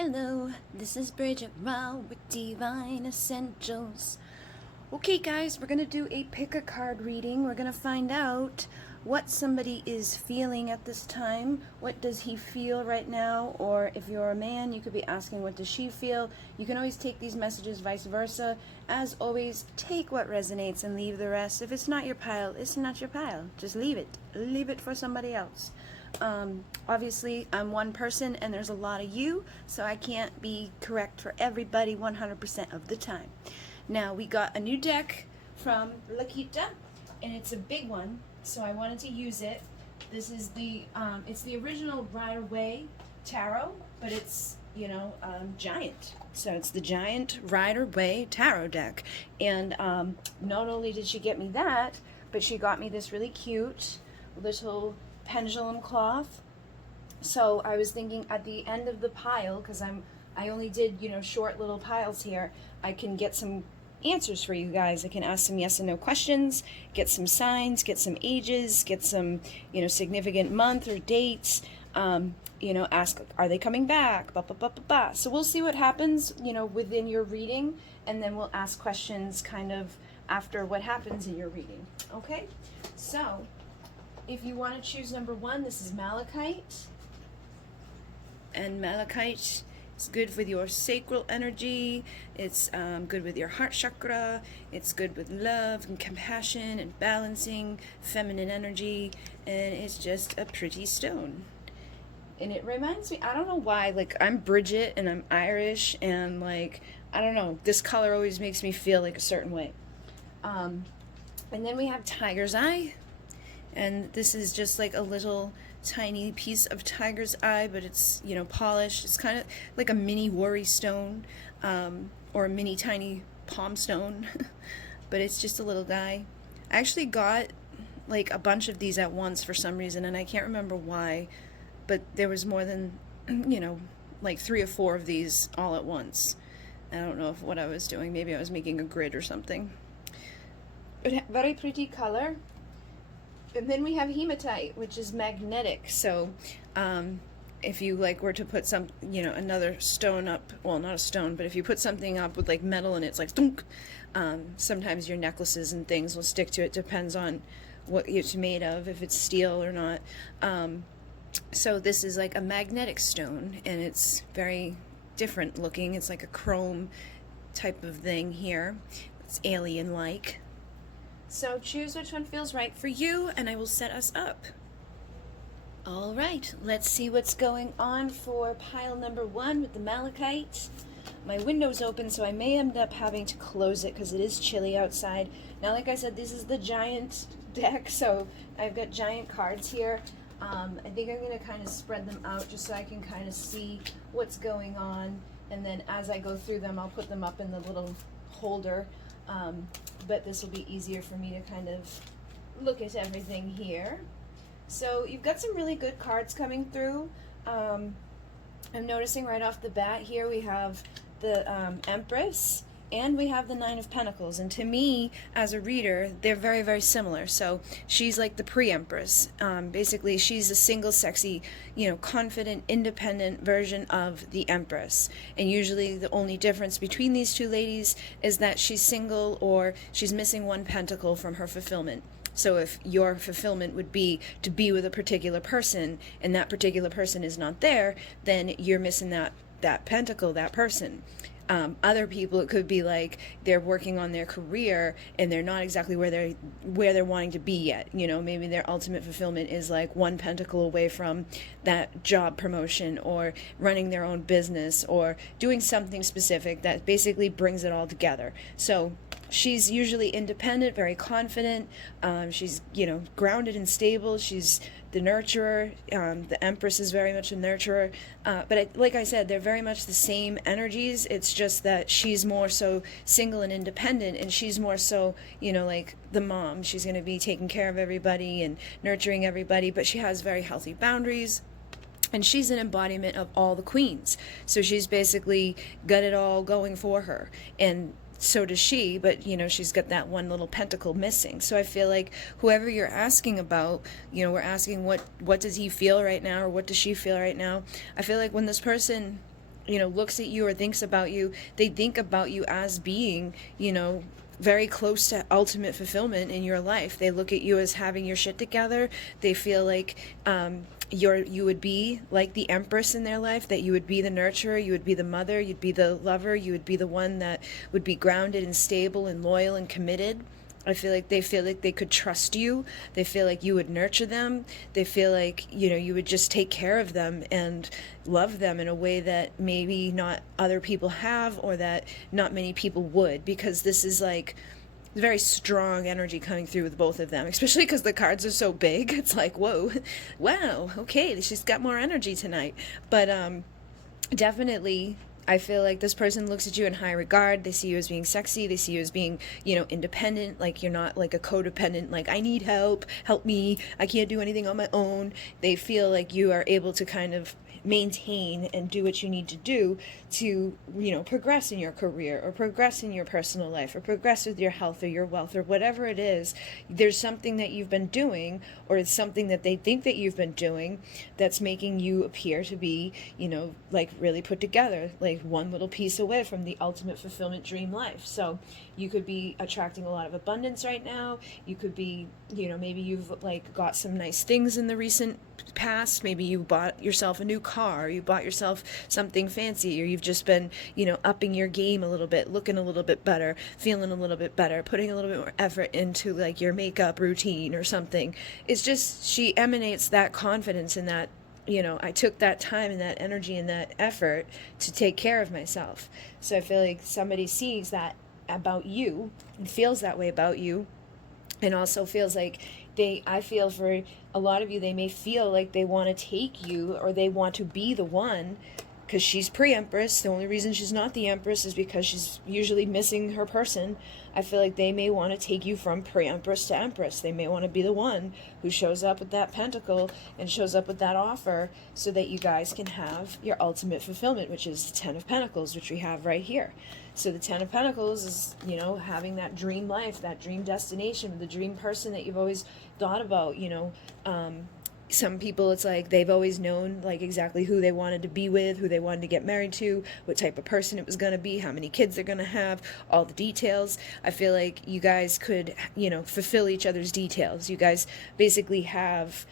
Hello, this is Bridget Raw with Divine Essentials. Okay, guys, we're going to do a pick a card reading. We're going to find out what somebody is feeling at this time. What does he feel right now? Or if you're a man, you could be asking, what does she feel? You can always take these messages vice versa. As always, take what resonates and leave the rest. If it's not your pile, it's not your pile. Just leave it. Leave it for somebody else. Obviously, I'm one person and there's a lot of you, so I can't be correct for everybody 100% of the time. Now, we got a new deck from Lakita, and it's a big one, so I wanted to use it. This is it's the original Rider-Waite tarot, but it's, giant. So it's the giant Rider-Waite tarot deck. And not only did she get me that, but she got me this really cute little pendulum cloth. So I was thinking at the end of the pile, because I only did short little piles here, I can get some answers for you guys. I can ask some yes and no questions, get some signs, get some ages, get some significant month or dates, ask, are they coming back, blah, blah, blah, blah, blah. So we'll see what happens within your reading, and then we'll ask questions kind of after what happens in your reading. Okay, so if you want to choose number one, this is malachite. And malachite is good with your sacral energy. It's good with your heart chakra. It's good with love and compassion and balancing feminine energy. And it's just a pretty stone. And it reminds me, I don't know why, I'm Bridget and I'm Irish, and I don't know, this color always makes me feel like a certain way. And then we have tiger's eye. And this is just like a little tiny piece of tiger's eye, but it's, polished. It's kind of like a mini worry stone, or a mini tiny palm stone, but it's just a little guy. I actually got like a bunch of these at once for some reason, and I can't remember why, but there was more than, like 3 or 4 of these all at once. I don't know what I was doing. Maybe I was making a grid or something. But very pretty color. And then we have hematite, which is magnetic. So if you were to put some, another stone up, well, not a stone, but if you put something up with metal and it's dunk, sometimes your necklaces and things will stick to it. Depends on what it's made of, if it's steel or not. So this is like a magnetic stone, and it's very different looking. It's like a chrome type of thing here. It's alien-like. So choose which one feels right for you, and I will set us up. All right, let's see what's going on for pile number 1 with the malachite. My window's open, so I may end up having to close it because it is chilly outside. Now, like I said, this is the giant deck, so I've got giant cards here. I think I'm going to kind of spread them out just so I can kind of see what's going on, and then as I go through them, I'll put them up in the little holder. But this will be easier for me to kind of look at everything here. So you've got some really good cards coming through. I'm noticing right off the bat here we have the Empress, and we have the Nine of Pentacles. And to me, as a reader, they're very, very similar. So she's like the pre-Empress. Basically, she's a single, sexy, confident, independent version of the Empress. And usually the only difference between these two ladies is that she's single, or she's missing one pentacle from her fulfillment. So if your fulfillment would be to be with a particular person, and that particular person is not there, then you're missing that pentacle, that person. Other people, it could be like they're working on their career and they're not exactly where they're wanting to be yet. Maybe their ultimate fulfillment is like one pentacle away from that job promotion, or running their own business, or doing something specific that basically brings it all together. So she's usually independent, very confident. She's, grounded and stable. She's the nurturer. The Empress is very much a nurturer. But like I said, they're very much the same energies. It's just that she's more so single and independent, and she's more so, like the mom. She's going to be taking care of everybody and nurturing everybody, but she has very healthy boundaries. And she's an embodiment of all the queens. So she's basically got it all going for her. And so does she, but she's got that one little pentacle missing. So I feel like whoever you're asking about, we're asking what does he feel right now, or what does she feel right now. I feel like when this person looks at you or thinks about you, they think about you as being, very close to ultimate fulfillment in your life. They look at you as having your shit together. They feel like you would be like the empress in their life, that you would be the nurturer, you would be the mother, you'd be the lover, you would be the one that would be grounded and stable and loyal and committed. I feel like they feel like they could trust you. They feel like you would nurture them. They feel like, you would just take care of them and love them in a way that maybe not other people have, or that not many people would, because this is like very strong energy coming through with both of them, especially because the cards are so big. It's like, whoa, wow, okay, she's got more energy tonight. But definitely, I feel like this person looks at you in high regard. They see you as being sexy. They see you as being, independent. Like, you're not like a codependent, like, I need help, help me, I can't do anything on my own. They feel like you are able to kind of maintain and do what you need to do to, progress in your career, or progress in your personal life, or progress with your health or your wealth, or whatever it is. There's something that you've been doing, or it's something that they think that you've been doing, that's making you appear to be, like really put together, like one little piece away from the ultimate fulfillment dream life. So you could be attracting a lot of abundance right now. You could be, maybe you've like got some nice things in the recent past. Maybe you bought yourself a new car, you bought yourself something fancy, or you've just been, upping your game a little bit, looking a little bit better, feeling a little bit better, putting a little bit more effort into like your makeup routine or something. It's just, she emanates that confidence in that, I took that time and that energy and that effort to take care of myself. So I feel like somebody sees that about you and feels that way about you, and also feels like I feel for a lot of you, they may feel like they want to take you, or they want to be the one, because she's pre-empress. The only reason she's not the empress is because she's usually missing her person. I feel like they may want to take you from pre-empress to empress. They may want to be the one who shows up with that pentacle and shows up with that offer, so that you guys can have your ultimate fulfillment, which is the Ten of Pentacles, which we have right here. So the Ten of Pentacles is, having that dream life, that dream destination, the dream person that you've always thought about. Some people, it's like they've always known like exactly who they wanted to be with, who they wanted to get married to, what type of person it was going to be, how many kids they're going to have, all the details. I feel like you guys could, fulfill each other's details. You guys basically have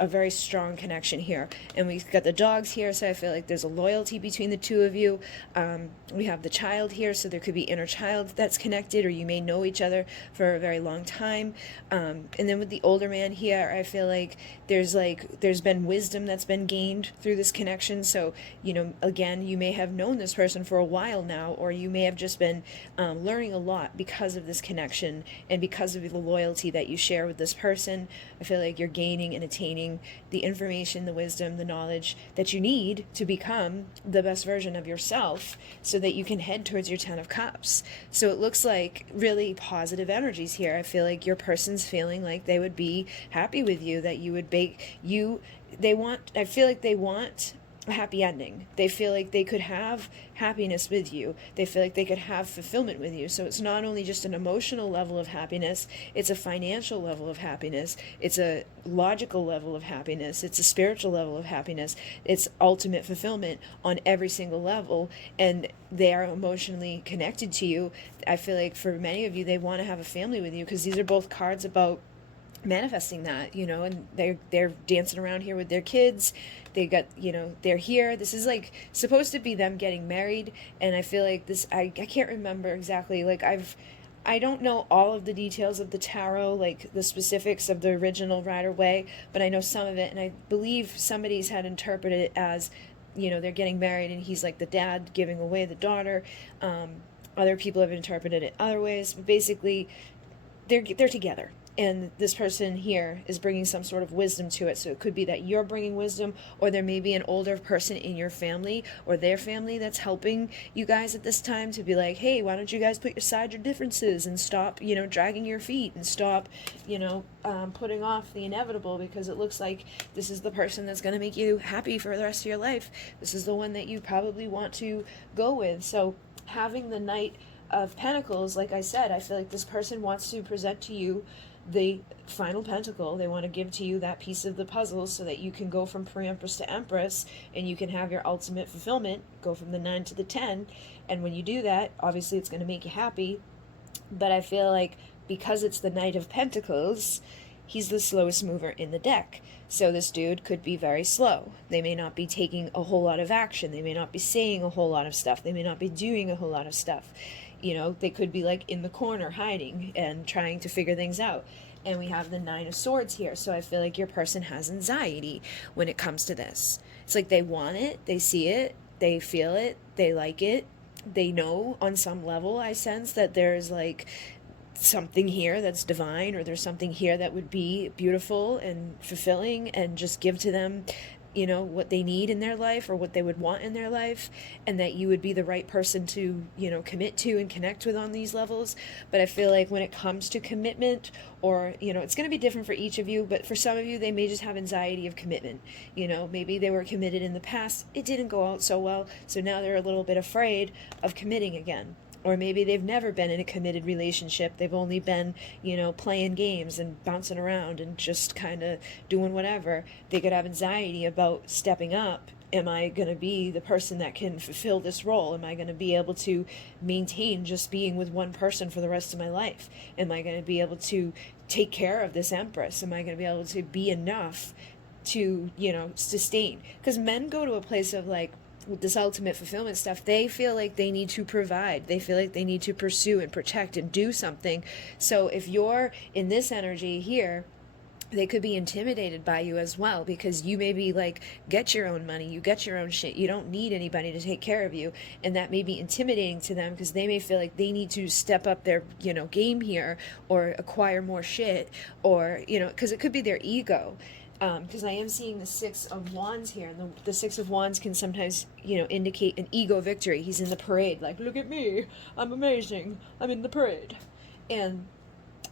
a very strong connection here. And we've got the dogs here, so I feel like there's a loyalty between the two of you. We have the child here, so there could be inner child that's connected, or you may know each other for a very long time. And then with the older man here, I feel like there's been wisdom that's been gained through this connection. So, again, you may have known this person for a while now, or you may have just been learning a lot because of this connection and because of the loyalty that you share with this person. I feel like you're gaining and attaining the information, the wisdom, the knowledge that you need to become the best version of yourself, so that you can head towards your Ten of Cups. So it looks like really positive energies here. I feel like your person's feeling like they would be happy with you, that you would I feel like they want a happy ending. They feel like they could have happiness with you. They feel like they could have fulfillment with you. So it's not only just an emotional level of happiness, it's a financial level of happiness, it's a logical level of happiness, it's a spiritual level of happiness, it's ultimate fulfillment on every single level, and they are emotionally connected to you. I feel like for many of you, they want to have a family with you, because these are both cards about manifesting that, and they're dancing around here with their kids. They got, they're here. This is like supposed to be them getting married, and I feel like this, I can't remember exactly, like I don't know all of the details of the tarot, like the specifics of the original Rider-Waite, but I know some of it, and I believe somebody's had interpreted it as, they're getting married and he's like the dad giving away the daughter. Other people have interpreted it other ways, but basically they're together. And this person here is bringing some sort of wisdom to it. So it could be that you're bringing wisdom, or there may be an older person in your family or their family that's helping you guys at this time to be like, hey, why don't you guys put aside your differences and stop, dragging your feet, and stop, putting off the inevitable, because it looks like this is the person that's going to make you happy for the rest of your life. This is the one that you probably want to go with. So having the Knight of Pentacles, like I said, I feel like this person wants to present to you the final pentacle. They want to give to you that piece of the puzzle so that you can go from pre-empress to empress, and you can have your ultimate fulfillment, go from the 9 to the 10. And when you do that, obviously it's going to make you happy. But I feel like because it's the Knight of Pentacles, he's the slowest mover in the deck. So this dude could be very slow. They may not be taking a whole lot of action. They may not be saying a whole lot of stuff. They may not be doing a whole lot of stuff. You know, they could be like in the corner hiding and trying to figure things out. And we have the 9 of Swords here. So I feel like your person has anxiety when it comes to this. It's like they want it, they see it, they feel it, they like it. They know on some level, I sense, that there's like something here that's divine, or there's something here that would be beautiful and fulfilling and just give to them, you know, what they need in their life or what they would want in their life, and that you would be the right person to, you know, commit to and connect with on these levels. But I feel like when it comes to commitment, or, you know, it's going to be different for each of you, but for some of you, they may just have anxiety of commitment. You know, maybe they were committed in the past, it didn't go out so well, so now they're a little bit afraid of committing again. Or maybe they've never been in a committed relationship. They've only been, you know, playing games and bouncing around and just kind of doing whatever. They could have anxiety about stepping up. Am I going to be the person that can fulfill this role? Am I going to be able to maintain just being with one person for the rest of my life? Am I going to be able to take care of this empress? Am I going to be able to be enough to, you know, sustain? Because men go to a place of like, with this ultimate fulfillment stuff, they feel like they need to provide. They feel like they need to pursue and protect and do something. So if you're in this energy here, they could be intimidated by you as well, because you may be like, get your own money, you get your own shit, you don't need anybody to take care of you. And that may be intimidating to them, because they may feel like they need to step up their, you know, game here, or acquire more shit, or, you know, because it could be their ego. Because I am seeing the 6 of Wands here, and the 6 of Wands can sometimes, you know, indicate an ego victory. He's in the parade, like, look at me, I'm amazing, I'm in the parade. And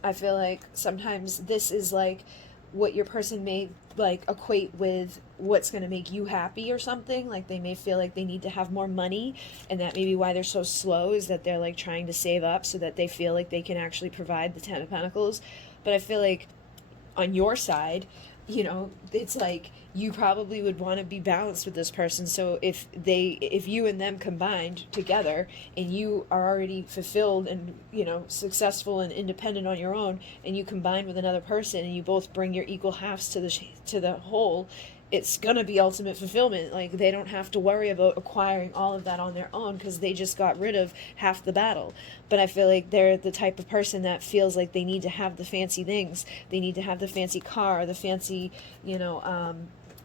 I feel like sometimes this is like what your person may like equate with what's going to make you happy or something. Like they may feel like they need to have more money, and that may be why they're so slow, is that they're like trying to save up so that they feel like they can actually provide the 10 of Pentacles. But I feel like on your side, you know, it's like you probably would want to be balanced with this person. So if you and them combined together, and you are already fulfilled and, you know, successful and independent on your own, and you combine with another person, and you both bring your equal halves to the whole, it's gonna be ultimate fulfillment. Like they don't have to worry about acquiring all of that on their own, because they just got rid of half the battle. But I feel like they're the type of person that feels like they need to have the fancy things. They need to have the fancy car, the fancy, you know,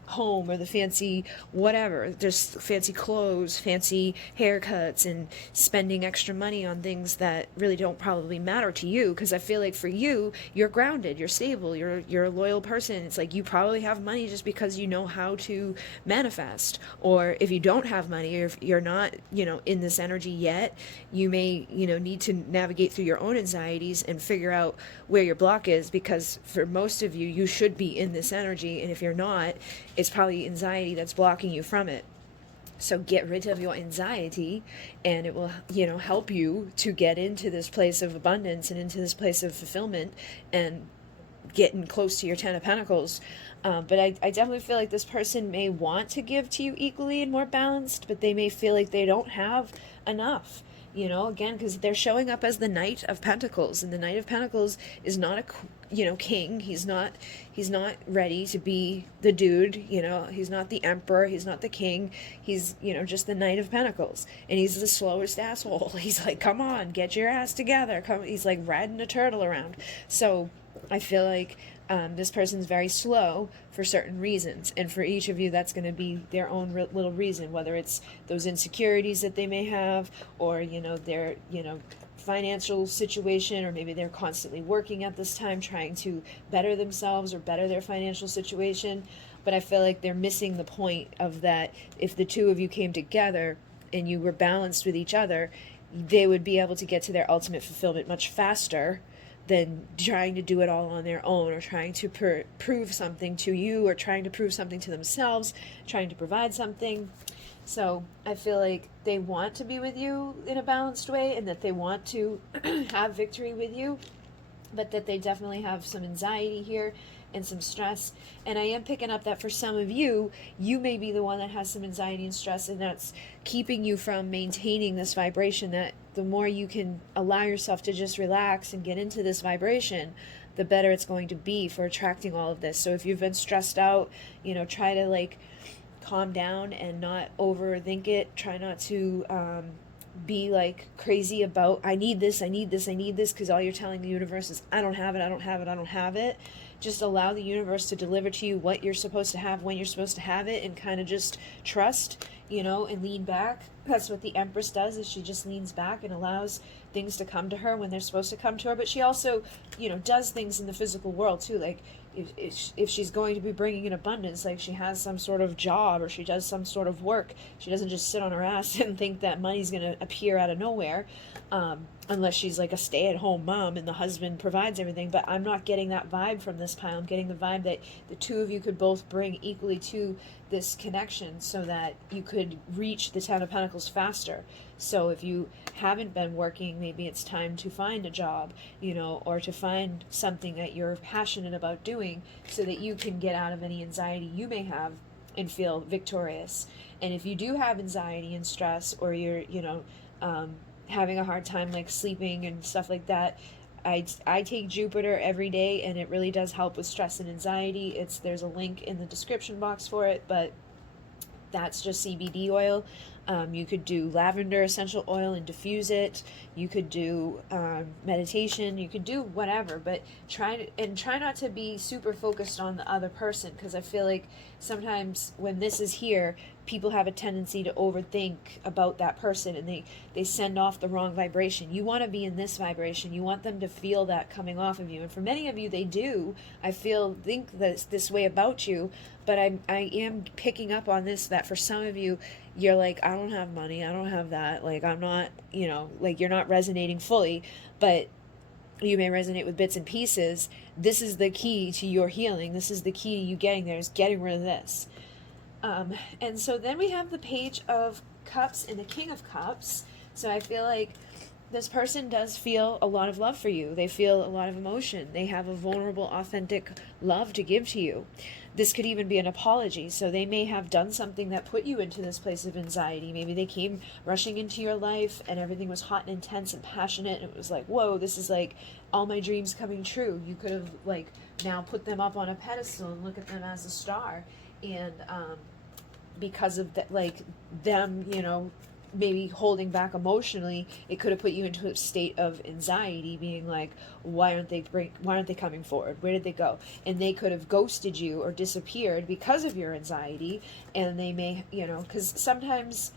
home, or the fancy whatever, just fancy clothes, fancy haircuts, and spending extra money on things that really don't probably matter to you. Because I feel like for you, you're grounded, you're stable, you're a loyal person. It's like you probably have money just because you know how to manifest. Or if you don't have money, or if you're not, you know, in this energy yet, you may, you know, need to navigate through your own anxieties and figure out where your block is. Because for most of you, you should be in this energy, and if you're not, it's probably anxiety that's blocking you from it. So get rid of your anxiety, and it will, you know, help you to get into this place of abundance and into this place of fulfillment and getting close to your 10 of Pentacles. But I definitely feel like this person may want to give to you equally and more balanced, but they may feel like they don't have enough. You know, again, because they're showing up as the Knight of Pentacles, and the Knight of Pentacles is not a, you know, king. He's not ready to be the dude. You know, he's not the emperor. He's not the king. He's, you know, just the Knight of Pentacles, and he's the slowest asshole. He's like, come on, get your ass together. Come. He's like riding a turtle around. So I feel like this person's very slow for certain reasons, and for each of you that's going to be their own little reason, whether it's those insecurities that they may have, or, you know, their, you know, financial situation, or maybe they're constantly working at this time trying to better themselves or better their financial situation. But I feel like they're missing the point of that. If the two of you came together and you were balanced with each other, they would be able to get to their ultimate fulfillment much faster than trying to do it all on their own, or trying to prove something to you, or trying to prove something to themselves, trying to provide something. So I feel like they want to be with you in a balanced way, and that they want to have victory with you. but that they definitely have some anxiety here and some stress. And I am picking up that for some of you, you may be the one that has some anxiety and stress, and that's keeping you from maintaining this vibration. That the more you can allow yourself to just relax and get into this vibration, the better it's going to be for attracting all of this. So if you've been stressed out, try to like calm down and not overthink it. Try not to be like crazy about, I need this, because all you're telling the universe is, I don't have it. Just allow the universe to deliver to you what you're supposed to have when you're supposed to have it, and kind of just trust, and lean back. That's what the Empress does, is she just leans back and allows things to come to her when they're supposed to come to her. But she also, does things in the physical world too. Like if she's going to be bringing in abundance, like she has some sort of job or she does some sort of work, she doesn't just sit on her ass and think that money's going to appear out of nowhere, unless she's like a stay-at-home mom and the husband provides everything. But I'm not getting that vibe from this pile. I'm getting the vibe that the two of you could both bring equally to this connection, so that you could reach the Ten of Pentacles faster. So if you haven't been working, maybe it's time to find a job, or to find something that you're passionate about doing, so that you can get out of any anxiety you may have and feel victorious. And if you do have anxiety and stress, or you're, having a hard time like sleeping and stuff like that, I take Jupiter every day, and it really does help with stress and anxiety. There's a link in the description box for it, but that's just CBD oil. You could do lavender essential oil and diffuse it. You could do meditation. You could do whatever, but try not to be super focused on the other person, because I feel like sometimes when this is here, people have a tendency to overthink about that person, and they send off the wrong vibration. You want to be in this vibration. You want them to feel that coming off of you, and for many of you, they do. I think this way about you, but I am picking up on this, that for some of you, you're like, I don't have money, I don't have that, like I'm not, like you're not resonating fully, but you may resonate with bits and pieces. This is the key to your healing. This is the key to you getting there, is getting rid of this. And so then we have the Page of Cups and the King of Cups. So I feel like this person does feel a lot of love for you. They feel a lot of emotion. They have a vulnerable, authentic love to give to you. This could even be an apology. So they may have done something that put you into this place of anxiety. Maybe they came rushing into your life and everything was hot and intense and passionate. And it was like, whoa, this is like all my dreams coming true. You could have like now put them up on a pedestal and look at them as a star. And because of that, like them, maybe holding back emotionally, it could have put you into a state of anxiety, being like, why aren't they coming forward? Where did they go? And they could have ghosted you or disappeared because of your anxiety. And they may, because sometimes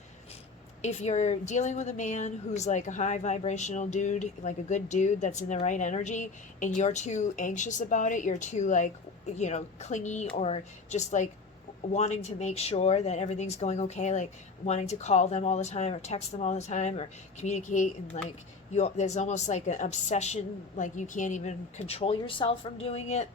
if you're dealing with a man who's like a high vibrational dude, like a good dude that's in the right energy, and you're too anxious about it, you're too like, clingy, or just like wanting to make sure that everything's going okay, like wanting to call them all the time or text them all the time or communicate, and like there's almost like an obsession, like you can't even control yourself from doing it.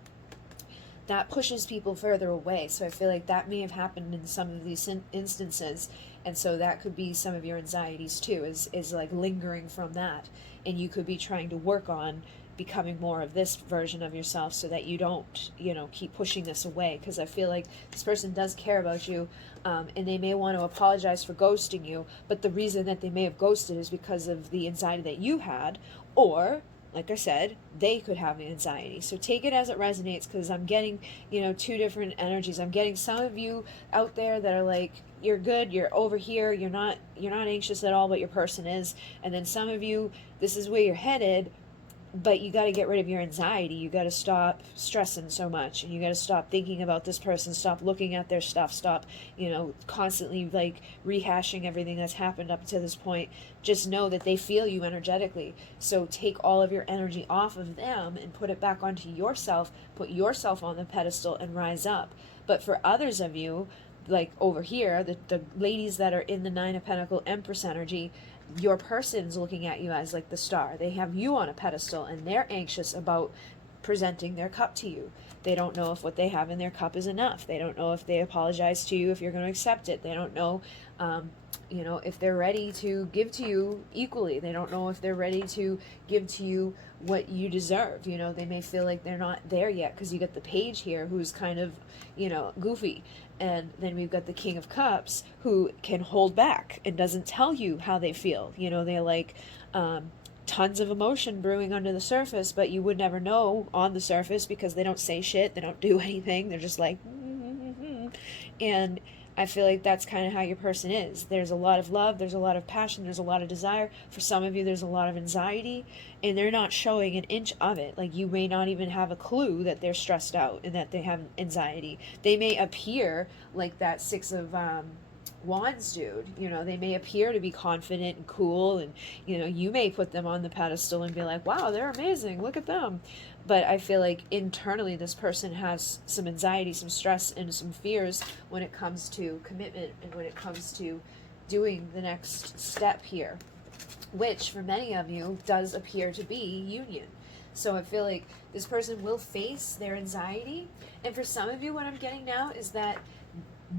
That pushes people further away. So I feel like that may have happened in some of these instances, and so that could be some of your anxieties too, is like lingering from that, and you could be trying to work on becoming more of this version of yourself, so that you don't, keep pushing this away. Because I feel like this person does care about you, and they may want to apologize for ghosting you, but the reason that they may have ghosted is because of the anxiety that you had, or like I said, they could have anxiety. So take it as it resonates, because I'm getting, two different energies. I'm getting some of you out there that are like, you're good, you're over here, you're not anxious at all, but your person is. And then some of you, this is where you're headed, but you got to get rid of your anxiety. You got to stop stressing so much, and you got to stop thinking about this person, stop looking at their stuff, stop, constantly like rehashing everything that's happened up to this point. Just know that they feel you energetically. So take all of your energy off of them and put it back onto yourself, put yourself on the pedestal and rise up. But for others of you, like over here, the ladies that are in the Nine of Pentacles Empress energy, your person's looking at you as like the star. They have you on a pedestal, and they're anxious about presenting their cup to you. They don't know if what they have in their cup is enough. They don't know if they apologize to you, if you're going to accept it. They don't know you know, if they're ready to give to you equally. They don't know if they're ready to give to you what you deserve. You know, they may feel like they're not there yet, because you got the page here who's kind of, you know, goofy. And then we've got the King of Cups who can hold back and doesn't tell you how they feel. You know, they're like, tons of emotion brewing under the surface, but you would never know on the surface because they don't say shit, they don't do anything, they're just like, and I feel like that's kind of how your person is. There's a lot of love, there's a lot of passion, there's a lot of desire. For some of you, there's a lot of anxiety, and they're not showing an inch of it. Like, you may not even have a clue that they're stressed out and that they have anxiety. They may appear like that Six of Wands dude. You know, they may appear to be confident and cool, and, you know, you may put them on the pedestal and be like, wow, they're amazing, look at them. But I feel like internally this person has some anxiety, some stress, and some fears when it comes to commitment and when it comes to doing the next step here, which for many of you does appear to be union. So I feel like this person will face their anxiety, and for some of you, what I'm getting now is that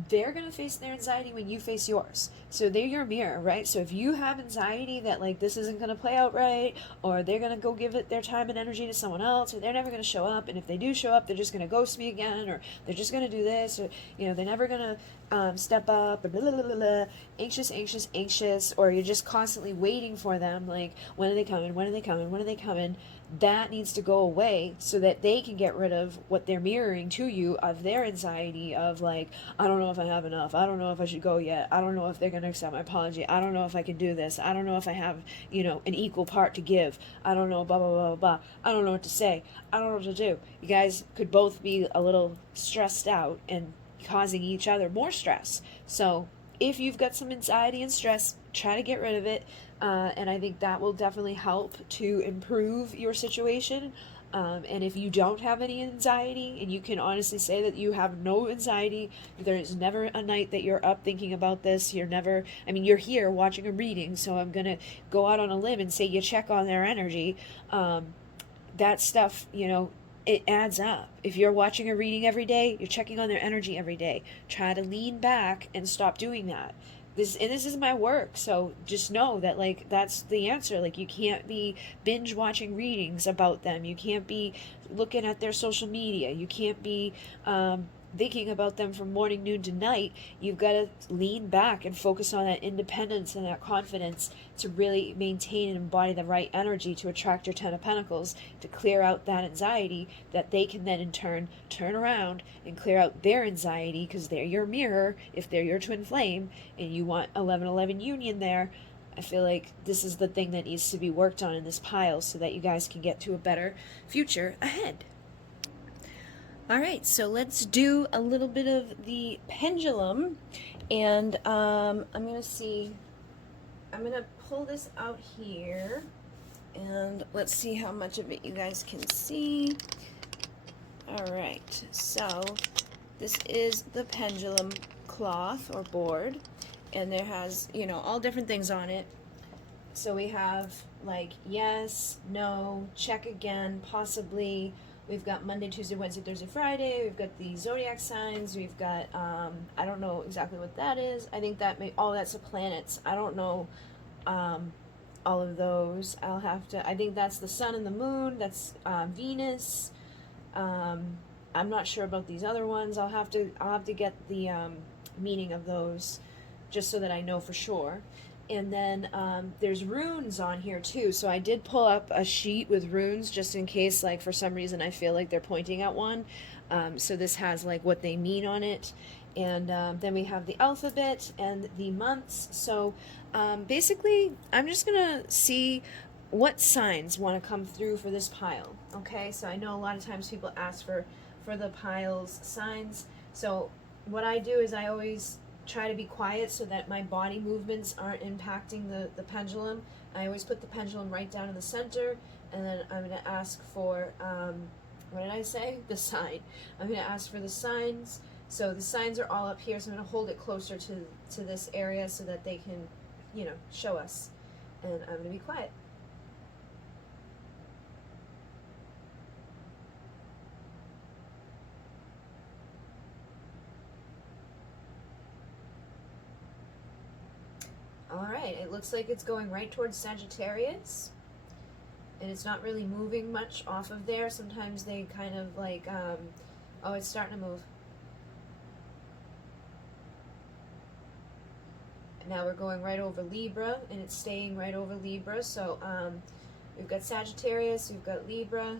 they're going to face their anxiety when you face yours. So they're your mirror, right? So if you have anxiety that, like, this isn't going to play out right, or they're going to go give it their time and energy to someone else, or they're never going to show up, and if they do show up, they're just going to ghost me again, or they're just going to do this, or, you know, they're never going to step up, or blah, blah, blah, blah, anxious, or you're just constantly waiting for them, like, when are they coming, when are they coming, when are they coming? That needs to go away so that they can get rid of what they're mirroring to you of their anxiety of, like, I don't know if I have enough, I don't know if I should go yet, I don't know if they're going to accept my apology, I don't know if I can do this, I don't know if I have, you know, an equal part to give, I don't know, blah, blah, blah, blah, I don't know what to say, I don't know what to do. You guys could both be a little stressed out and causing each other more stress. So if you've got some anxiety and stress, try to get rid of it. And I think that will definitely help to improve your situation. And if you don't have any anxiety, and you can honestly say that you have no anxiety, there is never a night that you're up thinking about this. You're never, I mean, you're here watching a reading, so I'm going to go out on a limb and say you check on their energy. That stuff, you know, it adds up. If you're watching a reading every day, you're checking on their energy every day. Try to lean back and stop doing that. This is my work, so just know that, like, that's the answer. Like, you can't be binge watching readings about them, you can't be looking at their social media, you can't be thinking about them from morning, noon to night. You've got to lean back and focus on that independence and that confidence to really maintain and embody the right energy to attract your Ten of Pentacles, to clear out that anxiety, that they can then in turn turn around and clear out their anxiety, because they're your mirror if they're your twin flame and you want 11-11 union there. I feel like this is the thing that needs to be worked on in this pile so that you guys can get to a better future ahead. All right, so let's do a little bit of the pendulum, and I'm going to pull this out here, and let's see how much of it you guys can see. All right, so this is the pendulum cloth or board, and there has, you know, all different things on it. So we have, like, yes, no, check again, possibly. We've got Monday, Tuesday, Wednesday, Thursday, Friday. We've got the zodiac signs. We've got, I don't know exactly what that is. I think that that's the planets. I don't know all of those. I think that's the sun and the moon. That's Venus. I'm not sure about these other ones. I'll have to get the meaning of those just so that I know for sure. And then there's runes on here too. So I did pull up a sheet with runes just in case, like, for some reason I feel like they're pointing at one. So this has, like, what they mean on it. And then we have the alphabet and the months. So basically, I'm just going to see what signs want to come through for this pile. Okay, so I know a lot of times people ask for the pile's signs. So what I do is I always try to be quiet so that my body movements aren't impacting the pendulum. I always put the pendulum right down in the center, and then I'm going to ask for, what did I say? The sign. I'm going to ask for the signs. So the signs are all up here, so I'm going to hold it closer to this area so that they can, you know, show us. And I'm going to be quiet. All right, it looks like it's going right towards Sagittarius. And it's not really moving much off of there. Sometimes they kind of like, oh, it's starting to move. And now we're going right over Libra, and it's staying right over Libra. So we've got Sagittarius, we've got Libra.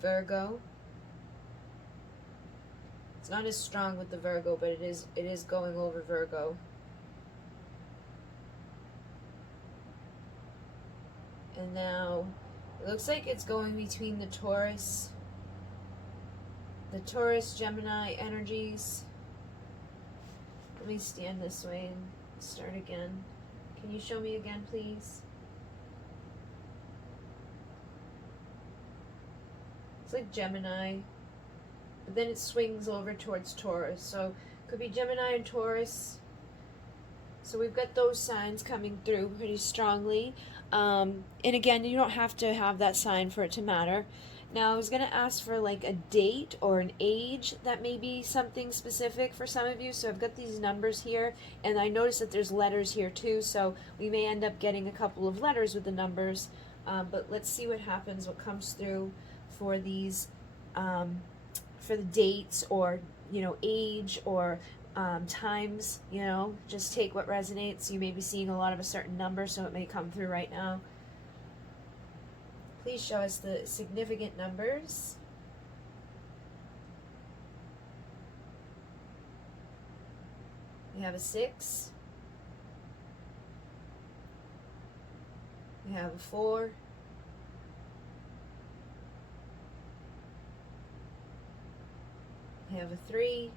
Virgo. It's not as strong with the Virgo, but it is going over Virgo. And now it looks like it's going between the Taurus Gemini energies. Let me stand this way and start again. Can you show me again, please? It's like Gemini, but then it swings over towards Taurus. So it could be Gemini and Taurus. So we've got those signs coming through pretty strongly. And again, you don't have to have that sign for it to matter. Now, I was going to ask for like a date or an age that may be something specific for some of you. So I've got these numbers here, and I noticed that there's letters here too. So we may end up getting a couple of letters with the numbers. But let's see what happens, what comes through for these, for the dates or, age or times, just take what resonates. You may be seeing a lot of a certain number, so it may come through right now. Please show us the significant numbers. We have a 6. We have a 4. We have a 3.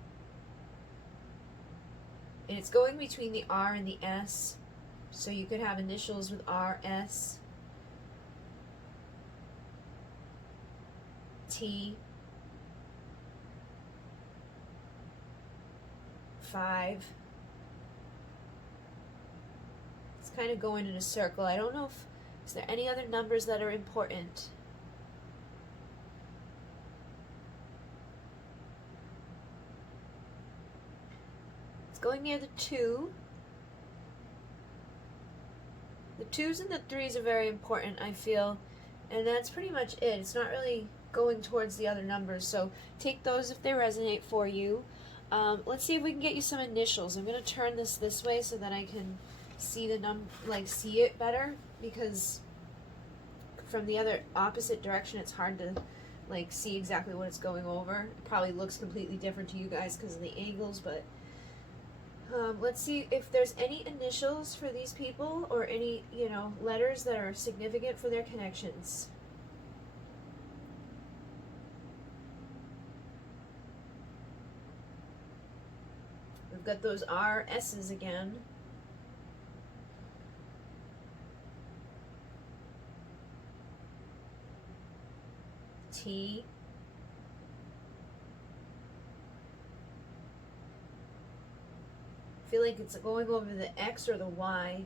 And it's going between the R and the S. So you could have initials with R, S, T, 5. It's kind of going in a circle. I don't know if, is there any other numbers that are important? It's going near the 2. The 2s and the 3s are very important, I feel. And that's pretty much it. It's not really going towards the other numbers, so take those if they resonate for you. Let's see if we can get you some initials. I'm going to turn this way so that I can see the see it better, because from the other opposite direction it's hard to see exactly what it's going over. It probably looks completely different to you guys because of the angles, but let's see if there's any initials for these people or any, letters that are significant for their connections. We've got those R, S's again. T. I feel like it's going over the X or the Y.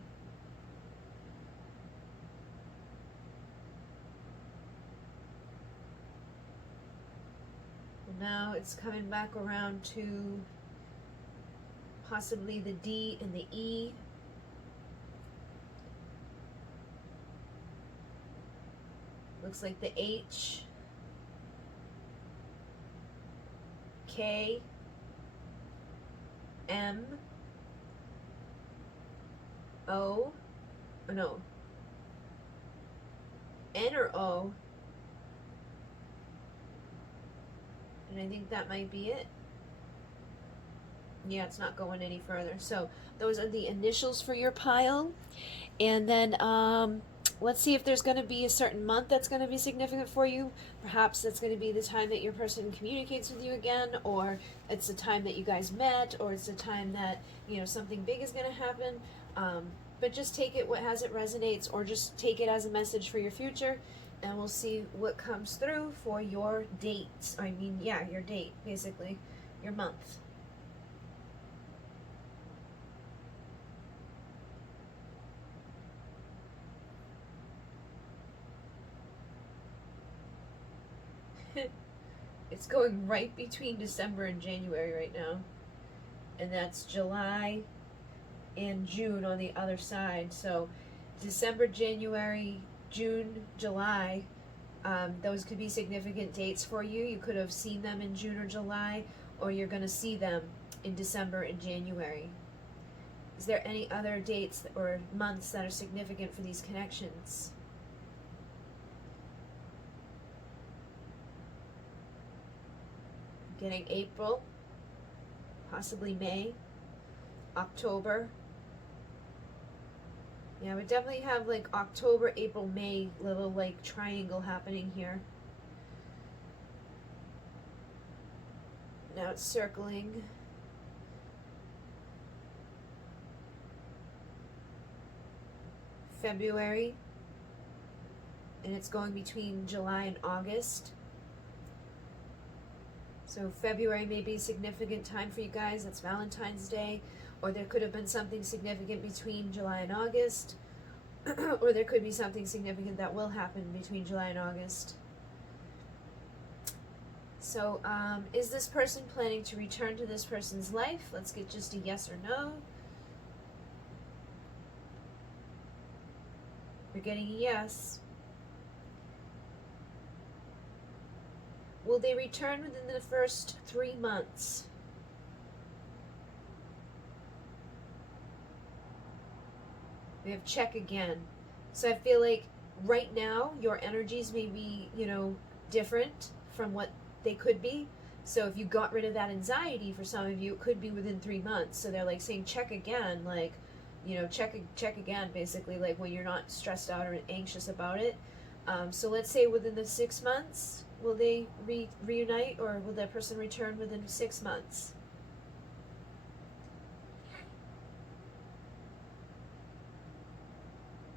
And now it's coming back around to possibly the D and the E. Looks like the H, K, M, O, or no, N or O, and I think that might be it. Yeah, it's not going any further. So those are the initials for your pile. And then let's see if there's going to be a certain month that's going to be significant for you. Perhaps that's going to be the time that your person communicates with you again, or it's the time that you guys met, or it's the time that, something big is going to happen. But just take it as it resonates, or just take it as a message for your future, and we'll see what comes through for your dates. Your date, basically, your month. It's going right between December and January right now. And that's July and June on the other side. So December, January, June, July, those could be significant dates for you. You could have seen them in June or July, or you're going to see them in December and January. Is there any other dates or months that are significant for these connections? Getting April, possibly May, October. Yeah, we definitely have like October, April, May little like triangle happening here. Now it's circling. February, and it's going between July and August. So February may be a significant time for you guys. That's Valentine's Day, or there could have been something significant between July and August, or there could be something significant that will happen between July and August. So is this person planning to return to this person's life? Let's get just a yes or no. We're getting a yes. Will they return within the first 3 months? We have check again. So I feel like right now your energies may be, different from what they could be. So if you got rid of that anxiety, for some of you, it could be within 3 months. So they're like saying check again, like, check again, basically, like when you're not stressed out or anxious about it. So let's say within the 6 months, will they reunite, or will that person return within 6 months?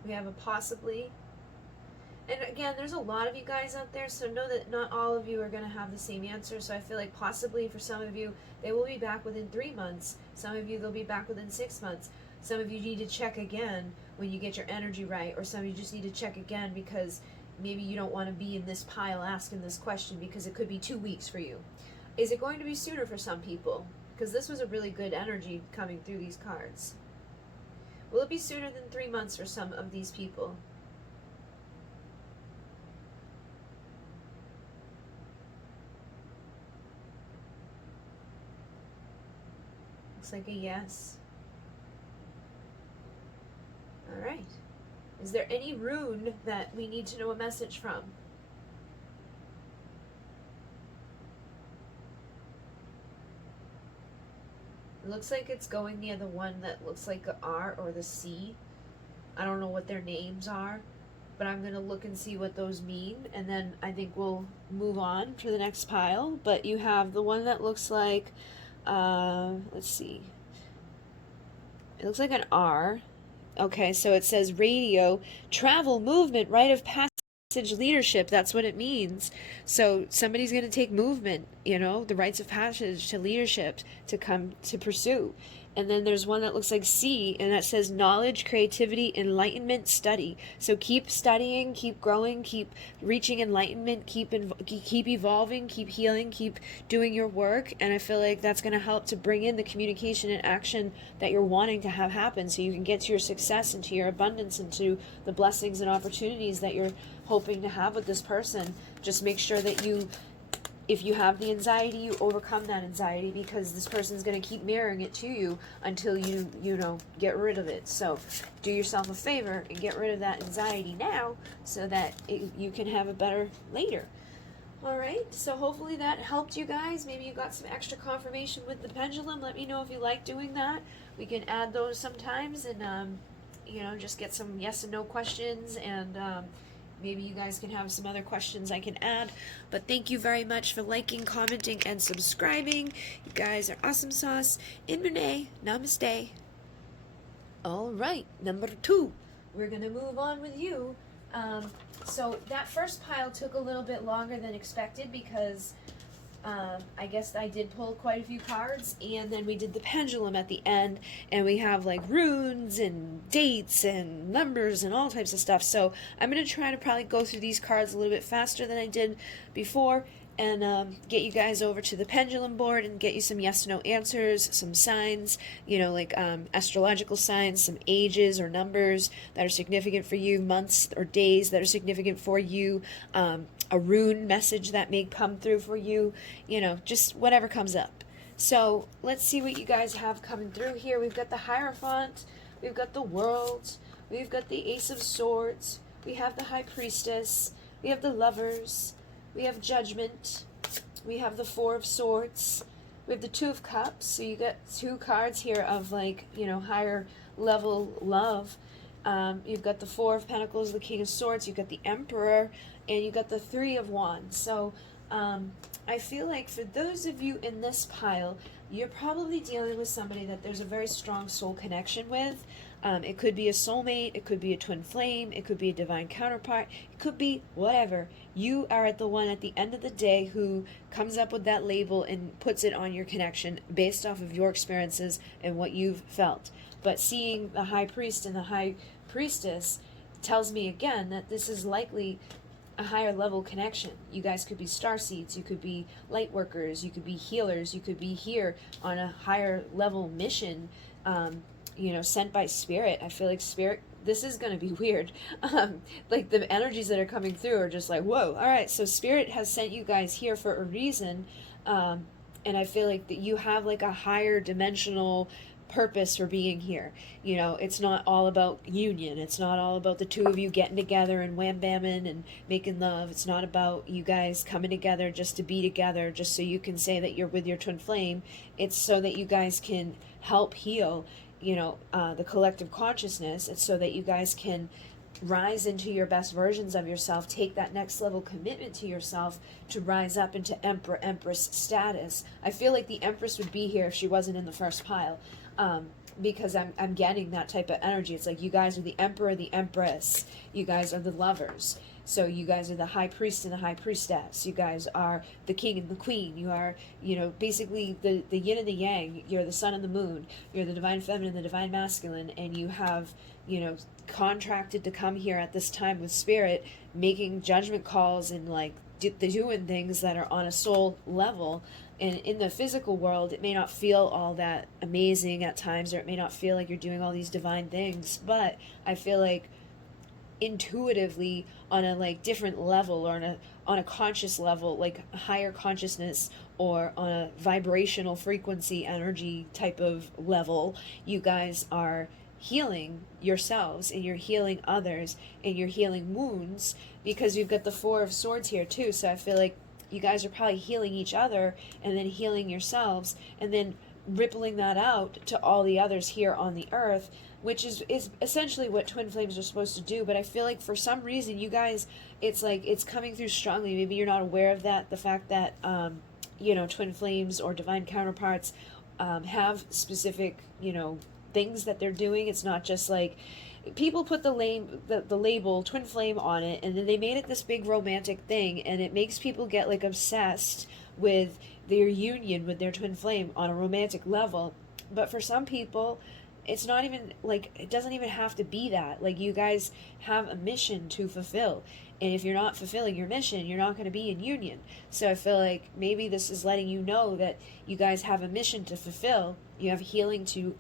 We have a possibly. And again, there's a lot of you guys out there, so know that not all of you are going to have the same answer. So I feel like possibly for some of you, they will be back within 3 months. Some of you, they'll be back within 6 months. Some of you need to check again when you get your energy right, or some of you just need to check again because maybe you don't want to be in this pile asking this question, because it could be 2 weeks for you. Is it going to be sooner for some people? Because this was a really good energy coming through these cards. Will it be sooner than 3 months for some of these people? Looks like a yes. All right. Is there any rune that we need to know a message from? It looks like it's going near the one that looks like a R or the C. I don't know what their names are, but I'm going to look and see what those mean, and then I think we'll move on to the next pile. But you have the one that looks like, let's see. It looks like an R. Okay, so it says radio, travel, movement, rite of passage, leadership. That's what it means. So somebody's going to take movement, the rites of passage to leadership to come to pursue. And then there's one that looks like C, and that says knowledge, creativity, enlightenment, study. So keep studying, keep growing, keep reaching enlightenment, keep evolving, keep healing, keep doing your work. And I feel like that's going to help to bring in the communication and action that you're wanting to have happen, so you can get to your success and to your abundance and to the blessings and opportunities that you're hoping to have with this person. Just make sure that if you have the anxiety, you overcome that anxiety, because this person's going to keep mirroring it to you until you get rid of it. So do yourself a favor and get rid of that anxiety now, so that you can have a better later. All right, so hopefully that helped you guys. Maybe you got some extra confirmation with the pendulum. Let me know if you like doing that. We can add those sometimes, and just get some yes and no questions, and maybe you guys can have some other questions I can add. But thank you very much for liking, commenting, and subscribing. You guys are awesome sauce. In Renee, namaste. All right, number 2. We're going to move on with you. So that first pile took a little bit longer than expected, because I guess I did pull quite a few cards, and then we did the pendulum at the end, and we have like runes and dates and numbers and all types of stuff. So I'm going to try to probably go through these cards a little bit faster than I did before, and get you guys over to the pendulum board and get you some yes no answers, some signs, like astrological signs, some ages or numbers that are significant for you, months or days that are significant for you, a rune message that may come through for you, just whatever comes up. So let's see what you guys have coming through here. We've got the Hierophant, we've got the World, we've got the Ace of Swords, we have the High Priestess, we have the Lovers, we have Judgment, we have the Four of Swords, we have the Two of Cups. So you got two cards here of higher level love. You've got the Four of Pentacles, the King of Swords, you've got the Emperor, and you've got the Three of Wands. So I feel like for those of you in this pile, you're probably dealing with somebody that there's a very strong soul connection with. It could be a soulmate, it could be a twin flame, it could be a divine counterpart, it could be whatever. You are the one at the end of the day who comes up with that label and puts it on your connection based off of your experiences and what you've felt. But seeing the High Priest and the High Priestess tells me again that this is likely a higher level connection. You guys could be starseeds, you could be light workers, you could be healers, you could be here on a higher level mission, sent by Spirit. I feel like Spirit, this is going to be weird. Like the energies that are coming through are just like, whoa, all right, so Spirit has sent you guys here for a reason, and I feel like that you have like a higher dimensional purpose for being here. It's not all about union. It's not all about the two of you getting together and wham bamming and making love. It's not about you guys coming together just to be together, just so you can say that you're with your twin flame. It's so that you guys can help heal, the collective consciousness. It's so that you guys can rise into your best versions of yourself, take that next level commitment to yourself to rise up into Emperor, Empress status. I feel like the Empress would be here if she wasn't in the first pile. Because I'm getting that type of energy. It's like you guys are the Emperor, the Empress. You guys are the Lovers. So you guys are the High Priest and the High Priestess. You guys are the King and the Queen. You are, basically the yin and the yang. You're the sun and the moon. You're the Divine Feminine, the Divine Masculine. And you have, contracted to come here at this time with Spirit, making judgment calls and doing things that are on a soul level. And in the physical world, it may not feel all that amazing at times, or it may not feel like you're doing all these divine things, but I feel like intuitively on a different level, or on a conscious level, like higher consciousness, or on a vibrational frequency energy type of level, you guys are healing yourselves and you're healing others and you're healing wounds, because you've got the Four of Swords here too. So I feel like you guys are probably healing each other and then healing yourselves and then rippling that out to all the others here on the earth, which is essentially what twin flames are supposed to do. But I feel like for some reason you guys, it's like it's coming through strongly. Maybe you're not aware of that, the fact that twin flames or divine counterparts have specific things that they're doing. It's not just like people put the label twin flame on it, and then they made it this big romantic thing, and it makes people get obsessed with their union with their twin flame on a romantic level. But for some people, it's not even it doesn't even have to be that. You guys have a mission to fulfill, and if you're not fulfilling your mission, you're not going to be in union. So I feel like maybe this is letting you know that you guys have a mission to fulfill, you have healing to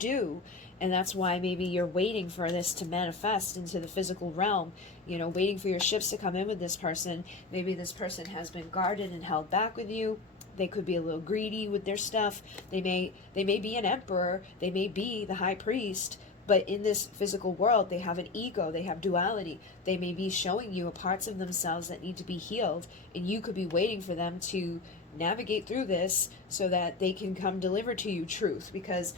do. And that's why maybe you're waiting for this to manifest into the physical realm, waiting for your ships to come in with this person. Maybe this person has been guarded and held back with you. They could be a little greedy with their stuff. They may be an emperor. They may be the high priest. But in this physical world, they have an ego. They have duality. They may be showing you parts of themselves that need to be healed. And you could be waiting for them to navigate through this so that they can come deliver to you truth. Because